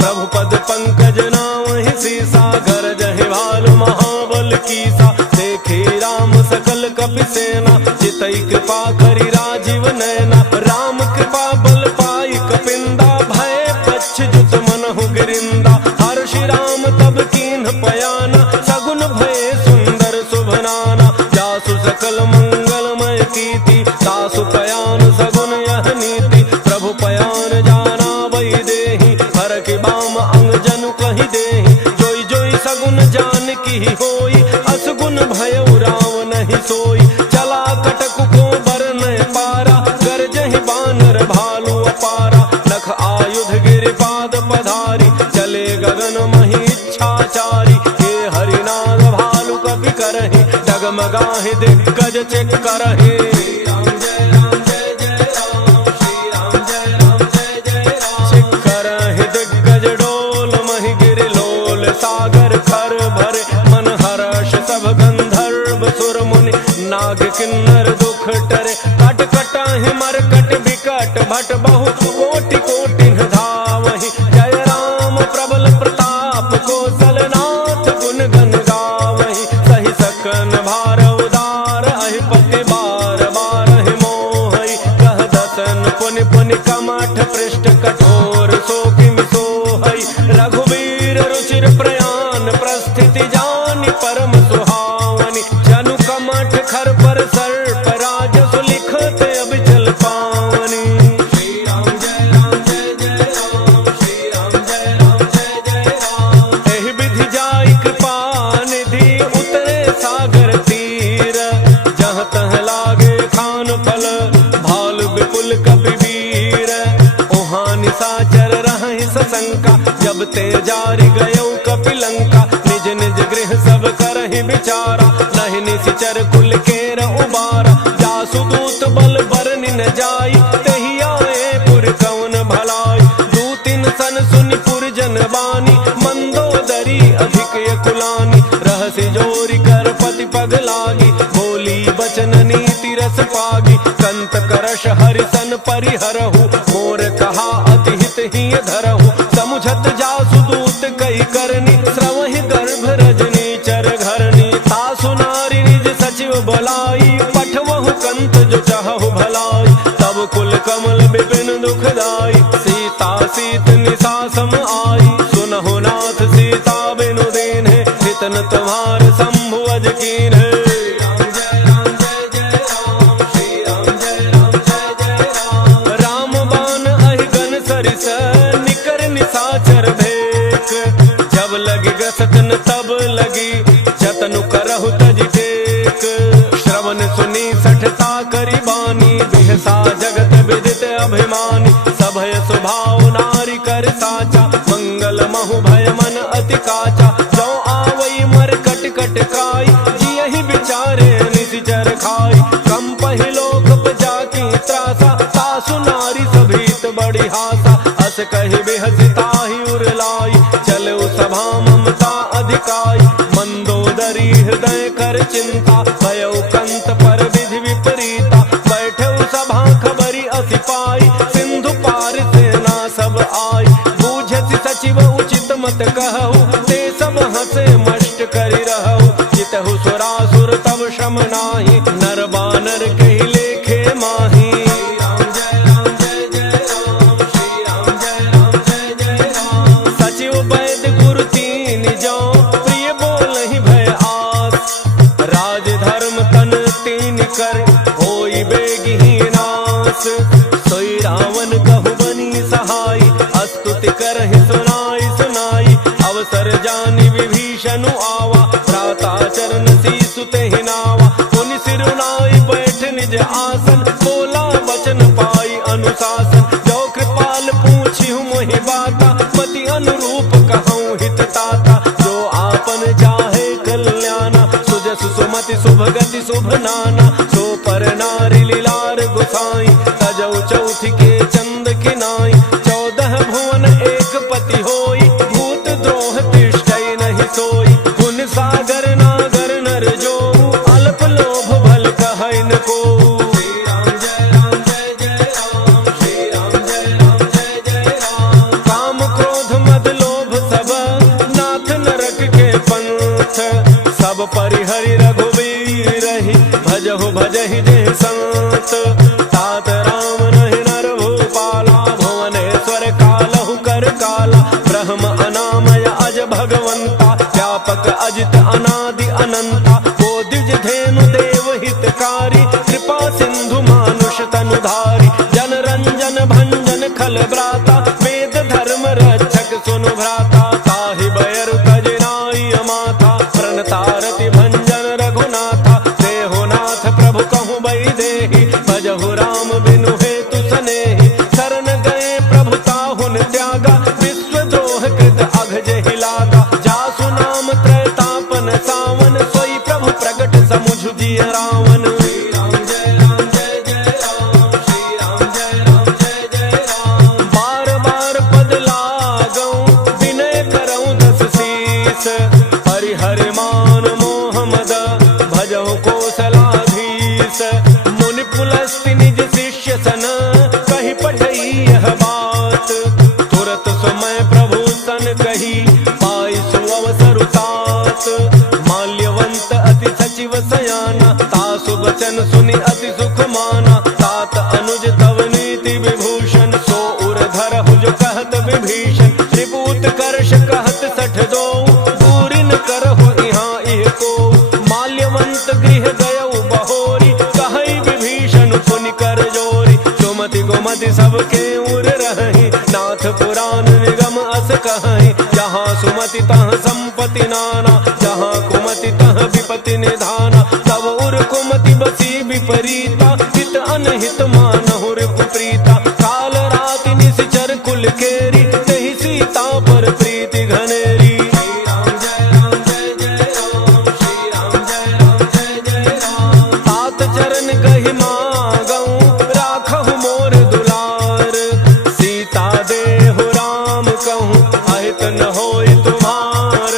प्रभु पद पंकज नामहि सीसा घर जहि भालु महाबल कीसा। देखे राम सकल कपि सेना चितई कृपा करि राजीव नैना। राम कृपा बल पाई कपिंदा भय पच्छ जुत मनहु गिरिंदा। हर्षि राम तब कीन्ह पयाना सगुन भय सुंदर शुभनाना। जासु सकल मंगलमय कीर्ति तासु पयान सगुन यह नीति। प्रभु पयान जाना वही देहि हर के बाम अंग जनु कहि देहि। जोई जोई सगुन जान की होई असगुन भयउ राम नहीं सोई। चला कटक को बरन पारा गरजहि बानर भालु अपारा। लख आयुध गिरिपाद पधारी चले गगन मही इच्छाचारी। हे हरिनाग भालु कपि करहि डगमगाहि दिग्गज चेक करहि। चेक करहि दिग्गज डोल महि गिरि लोल। सागर खर भरे मन हर्ष सब गंधर्व सुर मुनि। नाग किन्नर दुख टरे कट कटाहि मरकट विकट भट बहु कोटि कोटि धावहि। जय राम प्रबल प्रताप कौशल नाथ गुण गन गावहि। सहि सकन भार उदार अहिपति बार बार मोहि। कह दसन पुनि पुनि कमठ पृष्ठ कठोर सोकिमि सोहई। रघुवीर रुचिर प्रयान प्रस्थिति जानि परम सुहावनी। जनु कमठ खर पर सर्प राज सुलिखत अबिचल पावनी। श्री राम जय जय राम श्री राम जय जय राम। एहि विधि जाई कृपा निधि उतरे सागर तीर। जहाँ तह लागे खान फल भालु विपुल कपि वीर। ओहाँ निशाचर रहहि सशंका जब ते जारि गयौ कपि लंका। निज निज गृह सब करहि विचारा नहीं निशिचर कुल केर उबारा। जासु दूत बल बरनि न जाई तेहि आए पुर कौन भलाई। दूतिन सन सुनि पुर जन बानी मंदोदरी अधिक कुलानी। रहसि जोरि कर पति पग लागी बोली बचन नीति रस पागी। कंत करश हरिसन परिहरहु मोर कहा अति हित ही धरहु। समुझत जासु दूत कई करनी श्रवहि गर्भ रजनी चर घरनी। तासु नारी निज सचिव बोलाई पठवहु कंत जो चाहु भलाई। तब तब कुल कमल विपिन दुखदाई, सीता सीत निशा सम आई। सुनहु नाथ सीता बिनु दीन है, हितन तुम्हार शंभु अज कीन है। राम बाण अहिगन सरिस निकर निशाचर भेक, जब लगी गसतन तब लगी जतनु करहु तज टेक। श्रवण सुनी सठता करी बानी, बिहसा जगत विदित अभिमानी। सभय स्वभाव नारी कर साचा, मंगल महु भय मन अति काचा। जो आवई मर कट कट काई, जियहि विचारे निशिचर खाई। कम पहिलोक पजा की त्रासा, सासु नारी सभीत बड़ी हासा। अस कहि बिहसिताहि उरलाई, चलऊ सभा ममता अधिकाई। मंदोदरी हृदय कर चिंता, भयउ कंत पर विधि विपरीता। बैठऊ सभा खबरी अति पाई, सिंधु पार सेना सब आई। बूझति सचिव उचित मत कहु, ते सब हंसे मष्ट करि रहु। जितहु सुरासुर तब श्रम नाही, नर बानर कहि लेखे माही। सचिव वैद्य गुरु तीन जौ, प्रिय बोलहि भय आस। राज धर्म तन तीन कर, होई बेगिहि नास। सोई रावण कहु बनी सहाई, स्तुति करहि सुनाई सुनाई। अवसर जानि विभीषण आवा, भ्राता चरण सीसु तेहि नावा। मुनि सिरुनाई बैठ निज आसन, बोला वचन पाई अनुशासन। जो कृपाल पूछिहु मोहि बाता, पति अनुरूप कहूँ हित ताता। जो आपन चाहे कल्याणा, सुजस सुमति शुभ गति शुभ नाना। सो पर नारी लीलार गुसाई, तजौ चौथ के चंद किनाई। 14 भुवन एक पति होई, भूत द्रोह तिष्ठै नहीं सोई। गुण सागर नागर नर जो, अल्प लोभ भल कहै न को। काम क्रोध मद लोभ सब, नाथ नरक के पंथ। सब परिहरि रघुवीर रही, भजहु भजहि जे संत। तात राम रहि नर भूपाला, भुवनेश्वर कालहु कर काला। ब्रह्म अनामय अज भगवंता, व्यापक अजित अनादि अनंता। बोधिज धेनु देव हितकारी, कृपा सिंधु मानुष तनुधारी। जन रंजन भंजन खल ब्राता, वेद धर्म रक्षक सुनु भ्राता। ताहि बयरु तज नाई अमाता, प्रणतारति भंजन रघुनाथा। देहो नाथ प्रभु कहूँ बई देहि, भजहु राम बिनु हेतु सनेहि। शरण गए प्रभु ताहुन त्यागा, विश्वद्रोह कृत अघ जेहि लागा। जासु नाम त्रैतापन सावन, सोई प्रभु प्रगट समुझ जिय रावण। बार बार पद लागऊं, विनय करऊं दस शीस। हरि मान मोह मद, भजहु कौशलाधीश। मुनि पुलस्ति निज शिष्य सन, कहि पठई यह बात। तुरत समय प्रभु सन कही, पाई सुअवसर तात। माल्यवंत अति सचिव सयाना, तासु वचन सुनि अति सुख माना। तात अनुज तव नीति विभूषण, सो उर धरहु जो कहत विभीषण। त्रिभूत कर्ष कहत सठ दो, दूरि न करहु इहाँ इह को। माल्यवंत गृह गयउ बहोरी, कहई विभीषण पुनि कर जोरी। सुमति गोमति सबके उर रही, नाथ पुराण निगम अस कहई। जहाँ सुमति तह संपत्ति नाना, जहाँ कुमति तह विपति निधाना। तब उर कुमति बसी विपरीता, हित अनहित मानहु रिपुप्रीता। काल राति निशिचर कुल केरी, तेहि सीता पर प्रीति घनेरी। तात चरण गहि मागऊं, राखहु मोर दुलार। सीता देहु राम कहूँ, अहित न होई तुम्हार।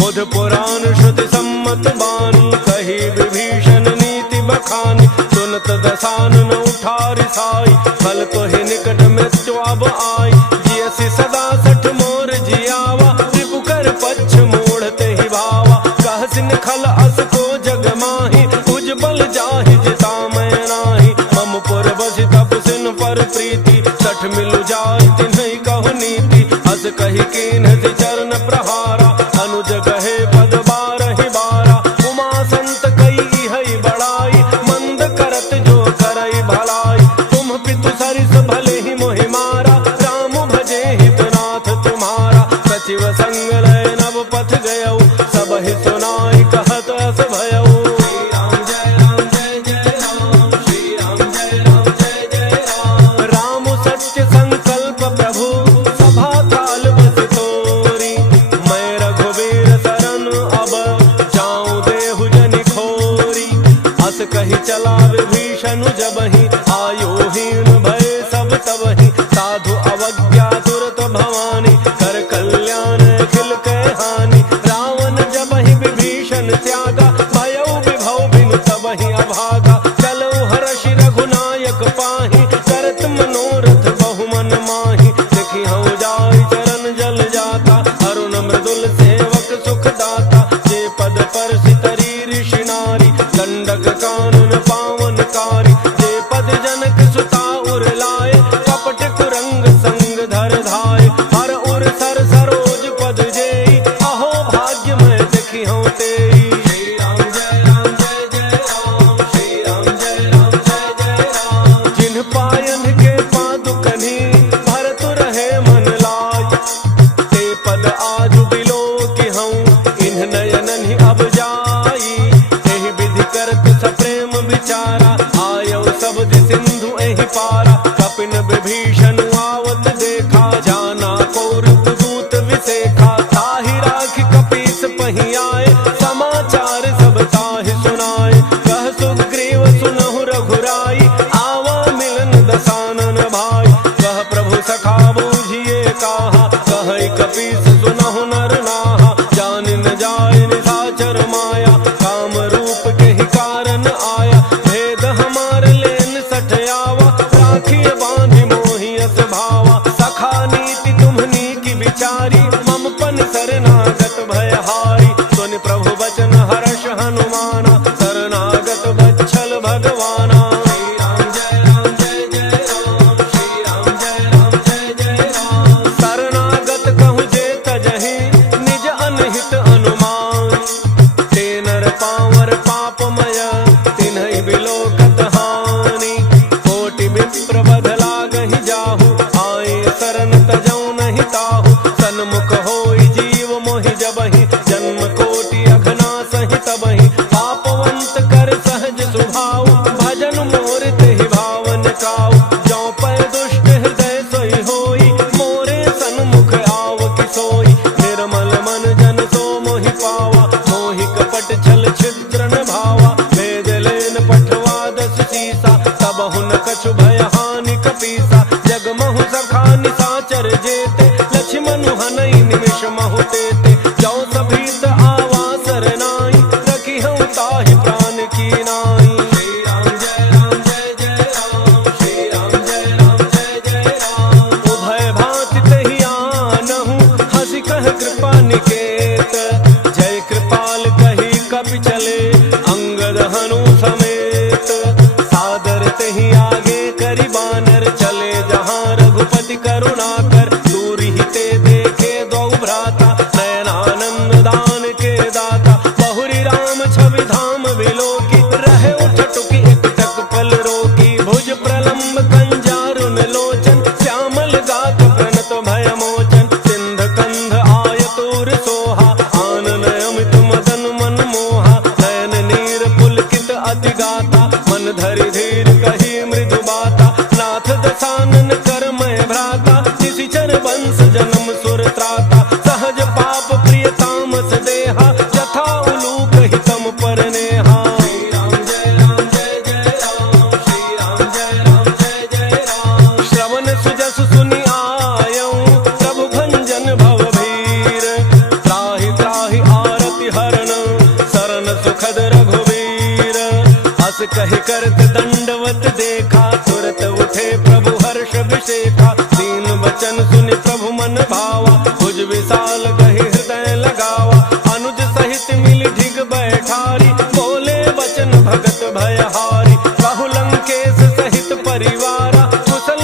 बुध पुराण श्रुति सम्मत बानी, कही विभीषण नीति बखानी। सुनत दसानन उठारि साई, फल तो ही निकट मृत्यु अब आई। जियसि सदा सठ मोर जियावा, रिपु कर पच्छ मोड़ते ही भावा। कहसिन खल अस को जग माही, उजबल जाहि जिता मैं नाही। मम पुर बसि तप सिन मधुर प्रीति, सठ मिलु जाय तिन्हि कहु नीति, हस कहि कीन्ह चरण प्रहारा, अनुज गहे पद बारहि बारा, उमा संत कई हई बड़ाई, मंद करत जो करई भलाई, तुम पितु सरिस भले ही मोहि मारा, राम भजे हितनाथ तुम्हारा, सचिव संग लय नव पथ गयऊ, सब ही सुनाई कहत अस भयऊ। कही चला विभीषण जबहि, आयोहीन भय सब तबहि, साधु अवज्ञा दुरत भवानी, कर कल्याण अखिल कै हानि, रावण जबहि विभीषण त्यागा, भयउ विभव बिनु तबहि अभागा, चलऊ हर्षि रघुनायक पाहि, करत मनोरथ बहु मन माहि, देखि हऊ जाय चरण जल जाता, अरुण मृदुल सेवक सुख दाता, जे पद परसि तरी ऋषि नारी, दंडक कानन पावनकारी, जे पद जनक सुता उर लाए, कपट कुरंग संग धर धाय, हर उर सर सरोज पद जेई, अहो भाग्य मैं देखी हूँ तेई। श्री राम जय राम जय जय राम, श्री राम जय राम जय जय राम, जिन पायन के पादुकनि, भरत रहे मन लाय, ते पद आजु बिलो कि हूँ, इन्ह नयनन ही अब जाई, एहि विधि करत सप्रेम विचारा, आयौ शब्द सिंधु एहि पारा, कपिन विभीषण आवत देखा, जाना कौरव दूत विसेखा, ताहि राखि कपीस पहि आए, समाचार सब ताहि सुनाए, कह सुग्रीव सुनहु रघुराई, आवा मिलन दसानन भाई, कह प्रभु सखा बूझिए काहा, कह कपीस सुनहु नर नाहा, जान न जाय निशाचर माया, काम रूप के ही कारण आया, भेद हमार लेन सठ आवा, राखिए बांधि मोहि अस भावा, सखा नीति तुम्हनी की विचारी, मम पन शरणागत भयहारी, सुनि प्रभु बचन हर्ष हनुमाना, शरणागत बच्छल भगवाना। श्री राम जय राम जय जय राम, श्री राम जय राम जय जय राम, शरणागत कहु जे तजहि, निज अनहित अनुमान, ते नर पावर पापमय, तिन्हि बिलोकत हानि, कोटि विप्र बध लागहि जाहु, आए शरण तजौ नहीं ताहु, सन्मुख होई जीव मोहि जबहि, जन्म कोटि अघना सहि तबहि, पापवंत कर सहज सुभाव, भजन मोर तेहि भावन काऊ, जौ पै दुष्ट हृदय सोई होई, मोरे सन्मुख आव कि सोई, निर्मल मन जन सो मोहि पावा, मोहि कपट छल छिद्र न भावा, भेद लेन पठवा दस सीसा, तब हुन कछु भय हानि कपीसा, जगमहु सखा निशाचर जेते, लक्ष्मण हनई निमिष महु तेते, जौ सभीत आवा सरनाई, रखी हूँ ताहि प्राण की नाई। श्री राम जय राम जय जय राम, श्री राम जय राम जय जय राम, उभय भांति तेहि आनहु, हंसि कह कृपा निकेत, जय कृपाल कही कपि चले, अंगद हनु समेत, सादर तेहि आगे करि बानर, चले जहाँ रघुपति करुणा कर, दूर ही ते देखे दो भ्राता, नयनानंद दान के दाता, बहुरी राम छवि धाम विलोकी, रहे उठ टुकी एक टक पल रोकी, भुज प्रलंब कंजारुन लोचन, श्यामल गात प्रणत भय मोचन, सिंध कंध आयतुर सोहा, आनन अमित मदन मन मोहा, नयन नीर पुलकित अति गाता, मन धरि धीर कही मृदु बाता, नाथ दसानन कर मैं भ्राता, निशिचर वंश जन्म सुर त्राता, सहज पाप प्रिय तामस देहा, जथा उलूक हितम पर नेहा। श्री राम जय राम जय जय राम, श्री राम जय राम जय जय राम, श्रवण सुजस सुनि आयऊ, प्रभु भंजन भव भीर, त्राहि त्राहि आरति हरण, शरण सुखद रघुवीर, हस कहि करत दंडवत देखा, तुरत उठे प्रभु हर्ष विशेखा, दीन वचन सुनि प्रभु मन भावा, भुज विशाल कहि हृदय लगावा, अनुज सहित मिल ढिग बैठारी, बोले वचन भगत भयहारी, कहु लंकेश सहित परिवारा, कुशल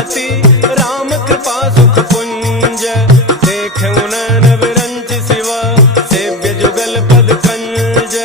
अति राम कृपा सुख पुंज देखे नैन विरंच शिव सेव्य जुगल पद कंज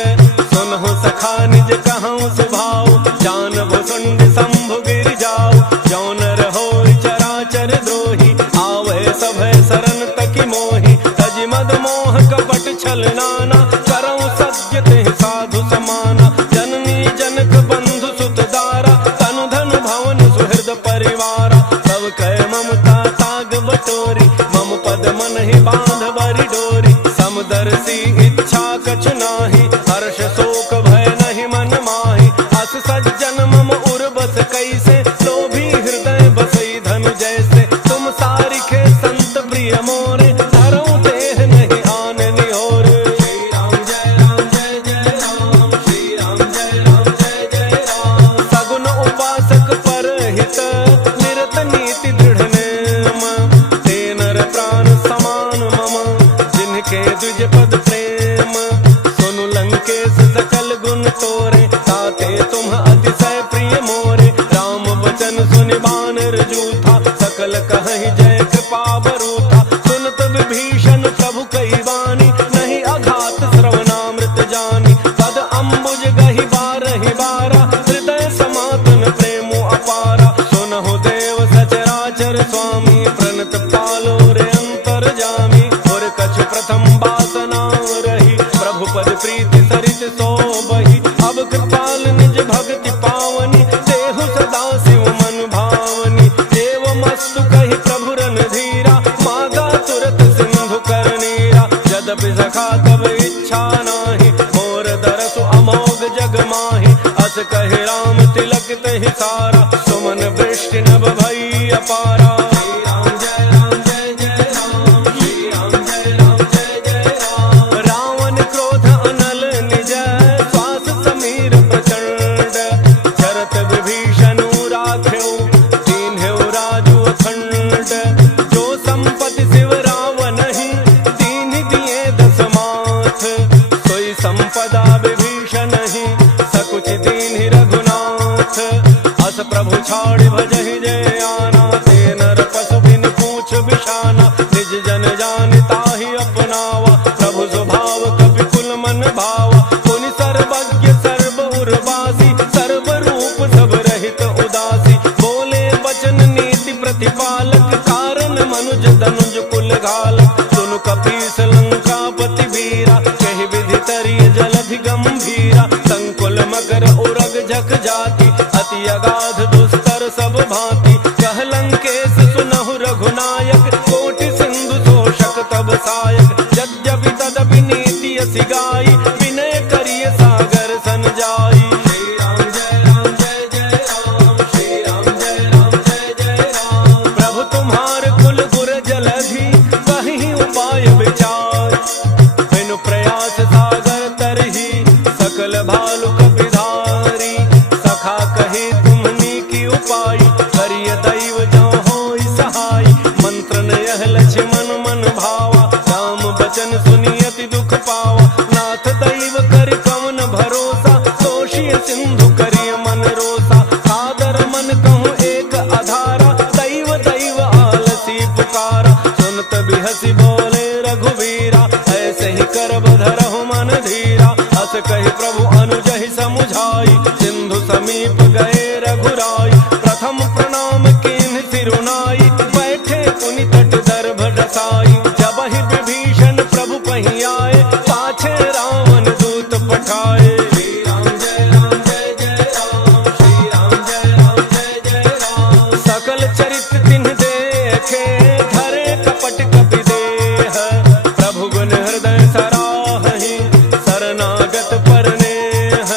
सुनहु सखा निज कहूँ सुभाव जान भुसुंड शंभु गिर जाओ जौन रहो चराचर द्रोही आवे सभय शरण तकी मोही तज मद मोह कपट छल नाना करऊँ सत्य ते साधु समाना जननी जनक बंधु सुत दारा तनु धन भवन सुहृद परिवारा सब कह ममता ताग बटोरी मम पद मन ही बांध बरी डोरी समदर्शी इच्छा कछ नाही हर्ष शोक भय नहीं मन माही अस सज्जन मम उर बस कैसे लोभी हृदय बसई धन जैसे तुम सारिखे संत प्रिय मोरे धरऊं देह नहीं आन निहोर श्री राम जय जय राम श्री राम जय जय राम सगुन उपासक पर हित निरत नीति दृढ़ नेम ते नर प्राण समान मम जिनके द्विज पद प्रेम सुनु लंकेश सकल गुण तोरे ताते तुम अतिशय प्रिय मोरे राम वचन सुनि बानर जूथा सकल कहि जय कृपा बरूथा सुनत विभीषण प्रभु कई बानी नहीं अघात श्रवणामृत जानी पद अम्बुज गहि बारहि बारा हृदय समातन प्रेमो अपारा सुनहु देव सचराचर स्वामी प्रणत पालो रे अंतर जामी और कछ प्रथम बासना रही प्रभु पद प्रीति सरित सो बही अब कृपाल निज भक्ति पावनी देहु सदा शिव मन भावनी देव मस्तु कही प्रभु रन धीरा मागा तुरत सिंधु कर नीरा यद्यपि सखा तब इच्छा नाही मोर दरसु अमोघ जग माही अस कहे राम तिलक तहि सारा सुमन वृष्टि नभ भई अपारा श्री राम जय जय राम श्री राम जय जय राम रावण क्रोध अनल निज श्वास समीर प्रचंड चरत विभीषण राख्यो दीन्ह्यो राजु अखंड जो संपत्ति शिव रावण ही दीन दिए दस माथ सोई संपदा विभीषण ही सकुच दीन्हि रघुनाथ अस प्रभु छाड़ भजहि जय आना ते नर पशु बिन पूछ बिशाना निज जन जान ताहि अपनावा प्रभु स्वभाव कपि कुल मन भावा पुनि सर्वज्ञ सर्व उर्वासी सर्व रूप सब रहित उदासी बोले वचन नीति प्रतिपालक कारण मनुज धनुज कुल घालक सुनु कपीस लंकापति वीरा कहि विधि तरिय जलधि गंभीरा संकुल मकर उरग झक जाति अति अगाध दुस्तर सब भांति कह लंकेश सुनहु रघुनायक कोटि सिंधु तोषक तब सायक यद्यपि तदपि नीति असि गाई विनय करिय सागर सन जाई श्री राम जय राम श्री राम जय राम प्रभु तुम्हार कुल गुर जलधि कहीं उपाय विचार बिनु प्रयास सागर तरही सकल भालु कपिधारी सखा कहे तुम्हनी की उपाय करिय दैव जो होई सहाय मंत्र यह लक्ष्मण मन भावा राम बचन सुनियति दुख पावा नाथ दैव कर कवन भरोसा तोषिय सिंधु करिय मन रोसा सादर मन कहूँ एक आधारा दैव दैव आलसी पुकारा सुनत बिहसी बोले रघुवीरा ऐसे ही कर बधरहु मन धीरा अस कहि प्रभु अनुजहि समुझाई सिंधु समीप गए रघुराई प्रथम प्रणाम कीन्ह सिरुनाई बैठे पुनि तट दर्भ डसाई जब ही विभीषण प्रभु पही आए पाछे रावण दूत पठाए श्री राम जय राम श्री राम जय राम सकल चरित तिन्ह देखे धरे कपट कपि देह प्रभु गुण हृदय सराहि शरणागत परनेह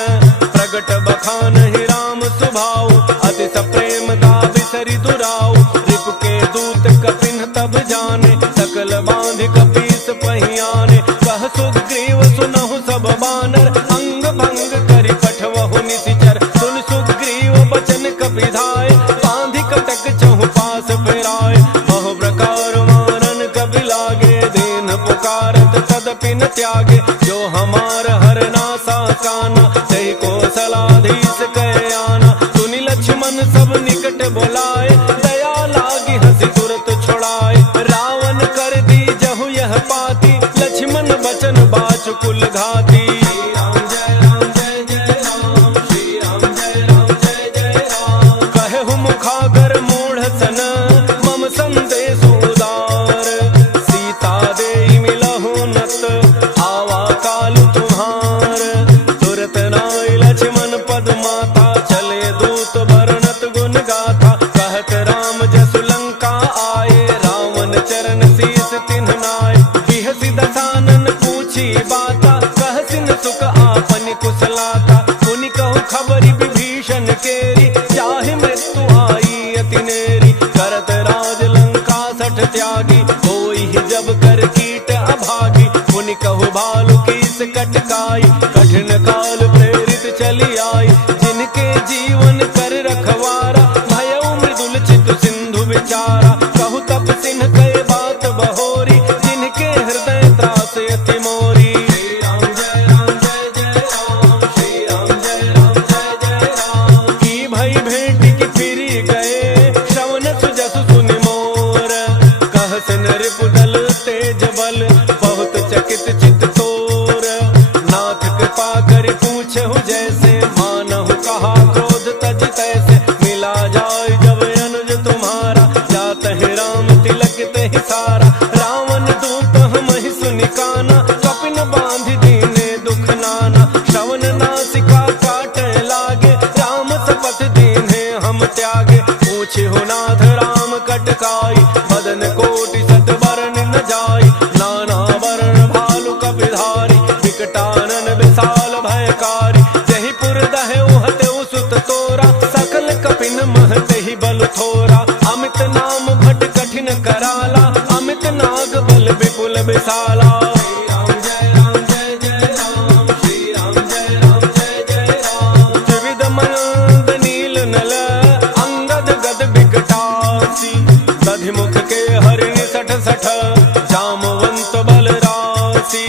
प्रगट बखान ही राम सुभाव अति सप्रेम दावि सरि दुराव रिप के दूत कपिन तब जाने सकल बांध कपीस पहियाने कह सुग्रीव सुनहु सब बानर अंग भंग करि पठवहु निशिचर सुन सुग्रीव बचन कपिधाय बांधि कटक चहु पास फिराय बहु प्रकार मारन कपि लागे दीन पुकारत तदपि न त्यागे जो हमार हर नासा काना तहि कौशलाधीश कह आना सुनि लक्ष्मण सब निकट बोलाए दयाल विचारा, कहु तब सिन्ह कहे बात बहोरी, जिनके हृदय त्रास अति मोरी। श्री राम जय राम जय जय राम, श्री राम जय राम जय जय राम। की भई भेंट की फिरी गए, श्रवण सुजसु सुनि मोर, कह सिन रिपुदल तेज बल, बहुत चकित चित तोर। नाथ कृपा करि पूछहु जैसे, मानहु कहा क्रोध तज तैसे। मिला जाय जब अनुज तुम्हारा, जात है राम तिलक तेहि सारा। रावण दूत हमहि सुनि काना, कपिन बांधि दीने दुख नाना। श्रवण नासिका काटे लागे, राम सपथ दीन्हे हम त्यागे। पूछहु नाथ राम कटकाई, बदन कोटि सत बरन न जाई। नाना वरण भालु कपिधारी, विकटानन विशाल भयकारी। जहि पुर दहउ हतउ सुत तोरा, सकल कपिन महते ही बल थोरा। अमित नाम भट कठिन कराला, अमित नाग बल विपुल विशाला। श्री राम जय राम जय जय राम, श्री राम जय राम जय जय राम। त्रिविध मयंद नील नल, अंगद गद विकटासी। दधिमुख के हरिणि सठ सठ, जामवंत बल राशि।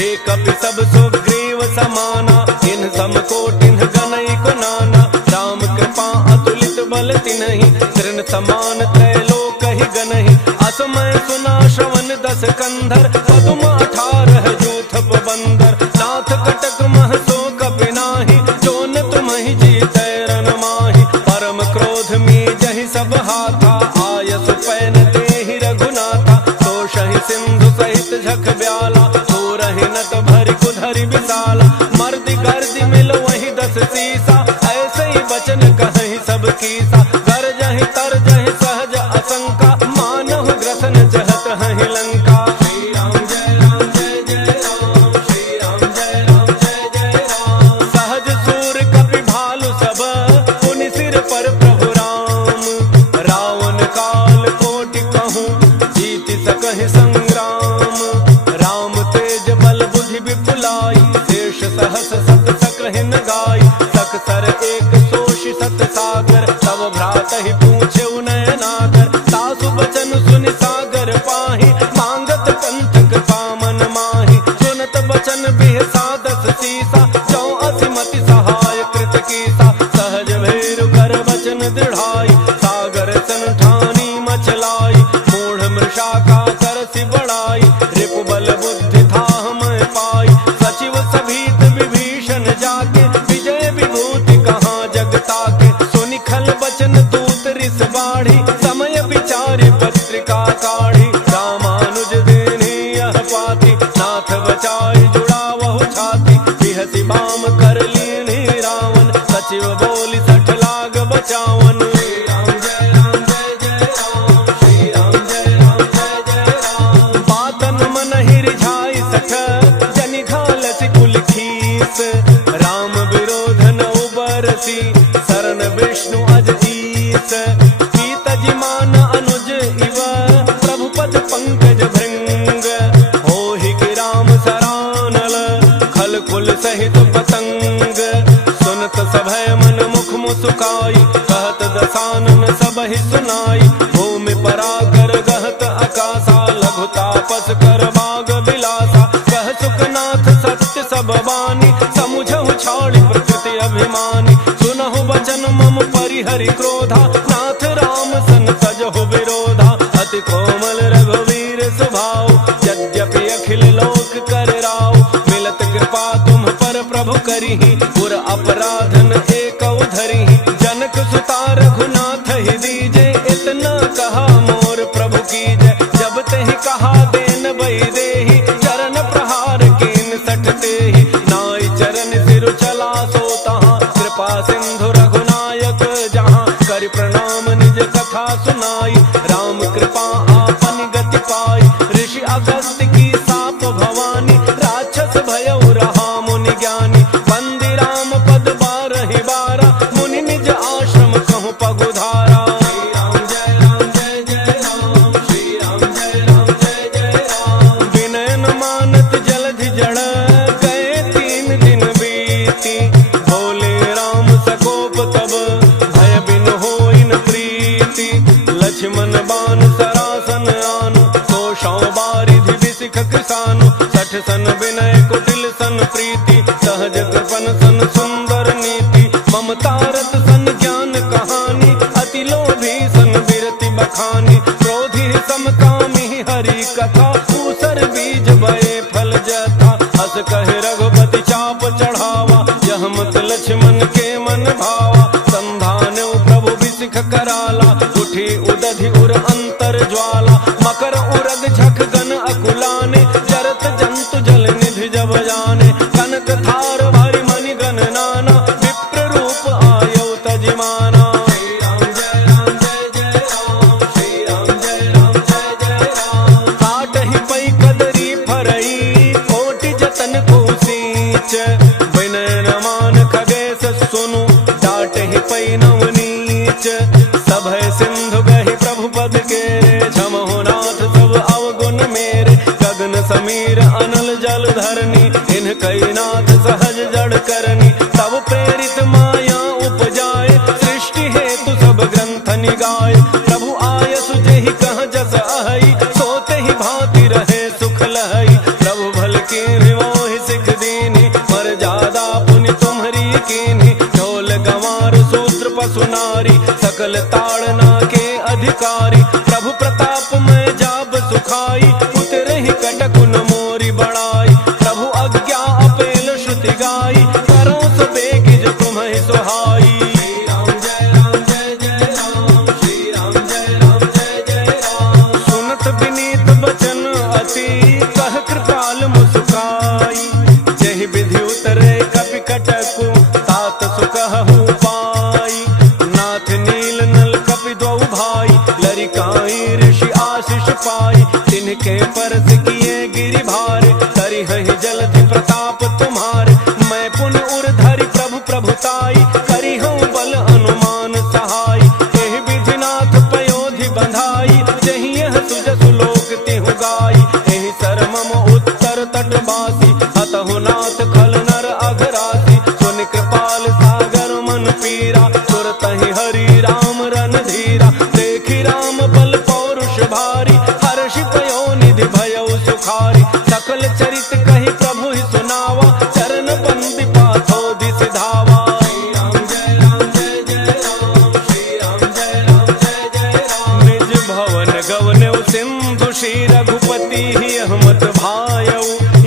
एक कपि सब सुग्रीव समाना, इन सम कोटिन गनई को नाना। राम कृपा अतुलित बल तिन्हि, तृण समान त्रैलोक ही गनहि। असमय सुना श्रवण दस कंधर, पदुम 18 जूथ बंदर। नाथ कटक मह सो कपि नाही, जोन तुम्हि जीतै रन माहि। परम क्रोध में जहि सब हाथा, आयसु पैन तेहि रघुनाथा। तोषहि सिंधु सहित झख ब्याला, तोरहि नट भरि कुधरि विशाला। मर्दि गर्दि मिल वही 10 सीसा, ऐसे ही बचन कहि सब कीसा। गरजहि तरजहि सहज असंका, मानहु ग्रसन चहत हहि लंका। श्री राम जय राम जय जय राम, श्री राम जय राम जय जय राम। सहज सूर कपि भालु सब, पुनि सिर पर प्रभु राम। रावण काल कोटि कहूँ, जीति सकहि संग्राम। राम तेज बल बुद्धि विपुलाई, शेष सहस सत सकहि न गाई। सकसर एक सोषि सत सागर, तब भ्रात ही पूछे नयनागर। सासु बचन सुनि सागर पाहि, मांगत पंथक पामन माहि। सुनत बचन बिहसा 10 सीसा, 84 मति सहाय कृत कीसा। सहज भैरु कर बचन दृढ़ाई, सागर सन ठानी मचलाई। मूढ़ मृषा का करसि बड़ाई, रिपु बल बुद्धि थाह मैं पाई। सचिव सभीत विभीषण जाके, विजय विभूति कहाँ जगता के। सुनि खल बचन दूत रिस बाढ़ी, समय विचारि पत्रिका काढ़ी। रामानुज देहि यह पाती, नाथ बचाई जुड़ावहु छाती। बिहसि बाम कर लीन्हि रावण, सचिव बोली 60 लाग बचावन। श्री राम जय राम जय जय राम, श्री राम जय राम जय जय राम। बातन मन ही रिझाई 60, जनि घालसि कुल खीस। राम विरोध न उबरसी, शरण विष्णु अज ईस। कीतजि मान अनुज इव, प्रभु पद पंकज भृंग। होहि कि राम सरानल, खल कुल सहित पतंग। सुनत सभय मन मुख मुसुकाई, कहत दसानन सबहि सुनाई। भूमि परागर गहत अकासा, लघु तापस कर बाग बिलासा। कह सुखनाथ सत्य सब बानी, समुझहु छाड़ी प्रकृति अभिमानी। सुनहु बचन मम परिहरि क्रोधा, नाथ राम सन तजहु विरोधा। अति कोमल रघुवीर स्वभाव, यद्यपि अखिल लोक कर राव। मिलत कृपा तुम पर प्रभु करिहि, पुर अपराधन एकौ धरिहि। जनक सुता रघुनाथ ही दीजे, इतना कहा मोर प्रभु कीजय। जब तेहि कहा देन बई देहि, चरण प्रहार कीन 60 तेहि। नाई चरण सिर चला सो तहाँ, कृपा सिंधु रघुनायक जहाँ। करि प्रणाम निज कथा सुनाई, राम कृपा आपन गति पाई। ऋषि अगस्त्य की साप भवानी, राक्षस भयउ रहा मुनि ज्ञानी। बंदी राम पद 12 बारा, मुनि निज आश्रम कहूँ पगुधारा। श्री राम जय राम जय जय राम, श्री राम जय राम जय जय राम। विनय न मानत जलधि जड़, गए 3 दिन बीती। बोले राम सकोप तब, भय बिन होई न प्रीति। लक्ष्मण सन बान सरासन आनु, 100 बारिधि बिसिख किसानु, 60 सन विनय कुटिल सन प्रीति, सहज कृपन सन सुंदर नीति, ममता रत सन ज्ञान कहानी, अति लोभी सन बिरति बखानी, क्रोधी समकामी हरि कथा, ऊसर बीज बये फल जथा, अस कहे रघुपति चाप चढ़ावा, यह मत लक्ष्मण के मन भावा, संधान प्रभु बिसिख कराला, उठी उदधि उर अंतर ज्वाला, मकर उरग झख गन अकुलाने, जरत जंतु जल निधि जब जाने, कनक थार भरि मणि गण नाना, विप्र रूप आयौ तजिमाना। श्री राम जय राम जय जय राम, श्री राम जय राम जय जय राम। काटहि पै कदरी फरई, कोटि जतन को सींच, विनय न मान खगेश सुनु, डाटहि पै नवनीच, सभय सिंधु गहि प्रभु पद के, झमहु नाथ सब अवगुण मेरे, गगन समीर अनल जल धरनी, इन कई नाथ सहज जड़ करनी, तब प्रेरित माया उपजाए, सृष्टि हेतु सब ग्रंथ निगाए, प्रभु आयसु जेहि कह जस अहई, सोते ही भांति रहे सुख लहई, प्रभु भल की मोहि सिख दीनी, मर्यादा पुनि तुम्हरी कीन्ही, ढोल गंवार सूत्र पशु नारी, सकल ताड़ना के अधिकारी, प्रभु प्रताप में जाब सुखाई, उतरहि कटकुन मोरी बड़ाई, प्रभु आज्ञा अपेल श्रुति गाई, करो सो बेगिज तुम्हि सुहाई। श्री राम जय राम जय जय राम, श्री राम जय राम जय जय राम। सुनत विनीत बचन अति, कह कृपाल मुस्काई, जहि विधि उतरे कपि कटकु, तात सुकहु पाई, नाथ नील नल कपि द्वौ भाई, लरिकाई ऋषि आशीष पाई, तिनके परस किए गिरि भारे, करिहहि जलधि प्रताप तुम्हारे, मैं पुन उर धरि प्रभु प्रभुताई, करिहउँ बल अनुमान सहाय, एहि विधिनाथ पयोधि बंधाई, जहि यह सुजसु लोक तिहु गाई, एहि सर मम उत्तर तटवासी, अतहु नाथ खल नर अघरासी, सुनि कृपाल सागर मन पीरा, तुरतहि हरि राम रणधीरा, देखि राम बल पौरुष भारी, हर्षि पयोनिधि भयउ सुखारी, सकल चरित कहि प्रभु ही सुनावा, चरण बंदी पाथो दिस धावा। श्री राम जय राम जय जय राम, श्री राम जय राम जय जय राम। निज भवन गवनेउ सिंधु श्री रघुपति ही अहमत भायउ,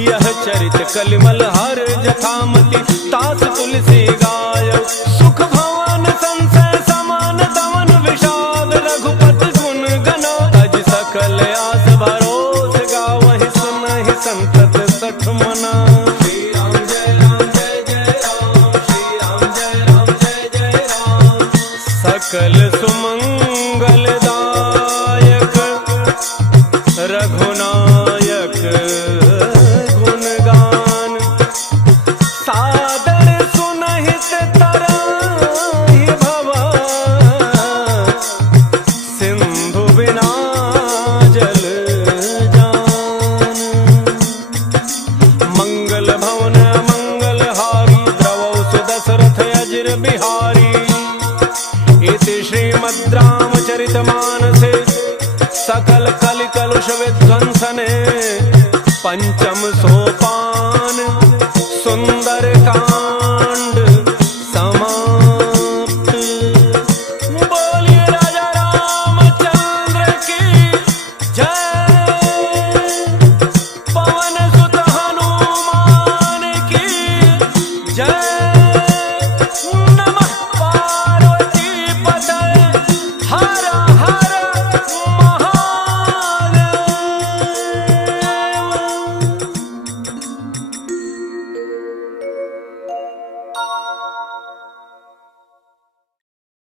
यह चरित कलिमल हर जथामति, तास तुलसी गायउ, सुख भवन संसय समान दमन विषाद, रघुपति गुण गना, अज सकल आस भरोस गावहि, सुनहि संतत सठ मना। श्री राम जय राम जय जय राम, श्री राम जय राम जय जय राम। सकल सुमंगल दायक रघुनायक गुणगान, सादर सुनहित तराहि भव, सिंधु बिना जल जान, मंगल भवन मंगल हारी, द्रवौ सुदशरथ अजिर बिहारी, इति श्रीमद् रामचरितमानसे, सकल कलि कलुष विध्वंसने, पंचम सोप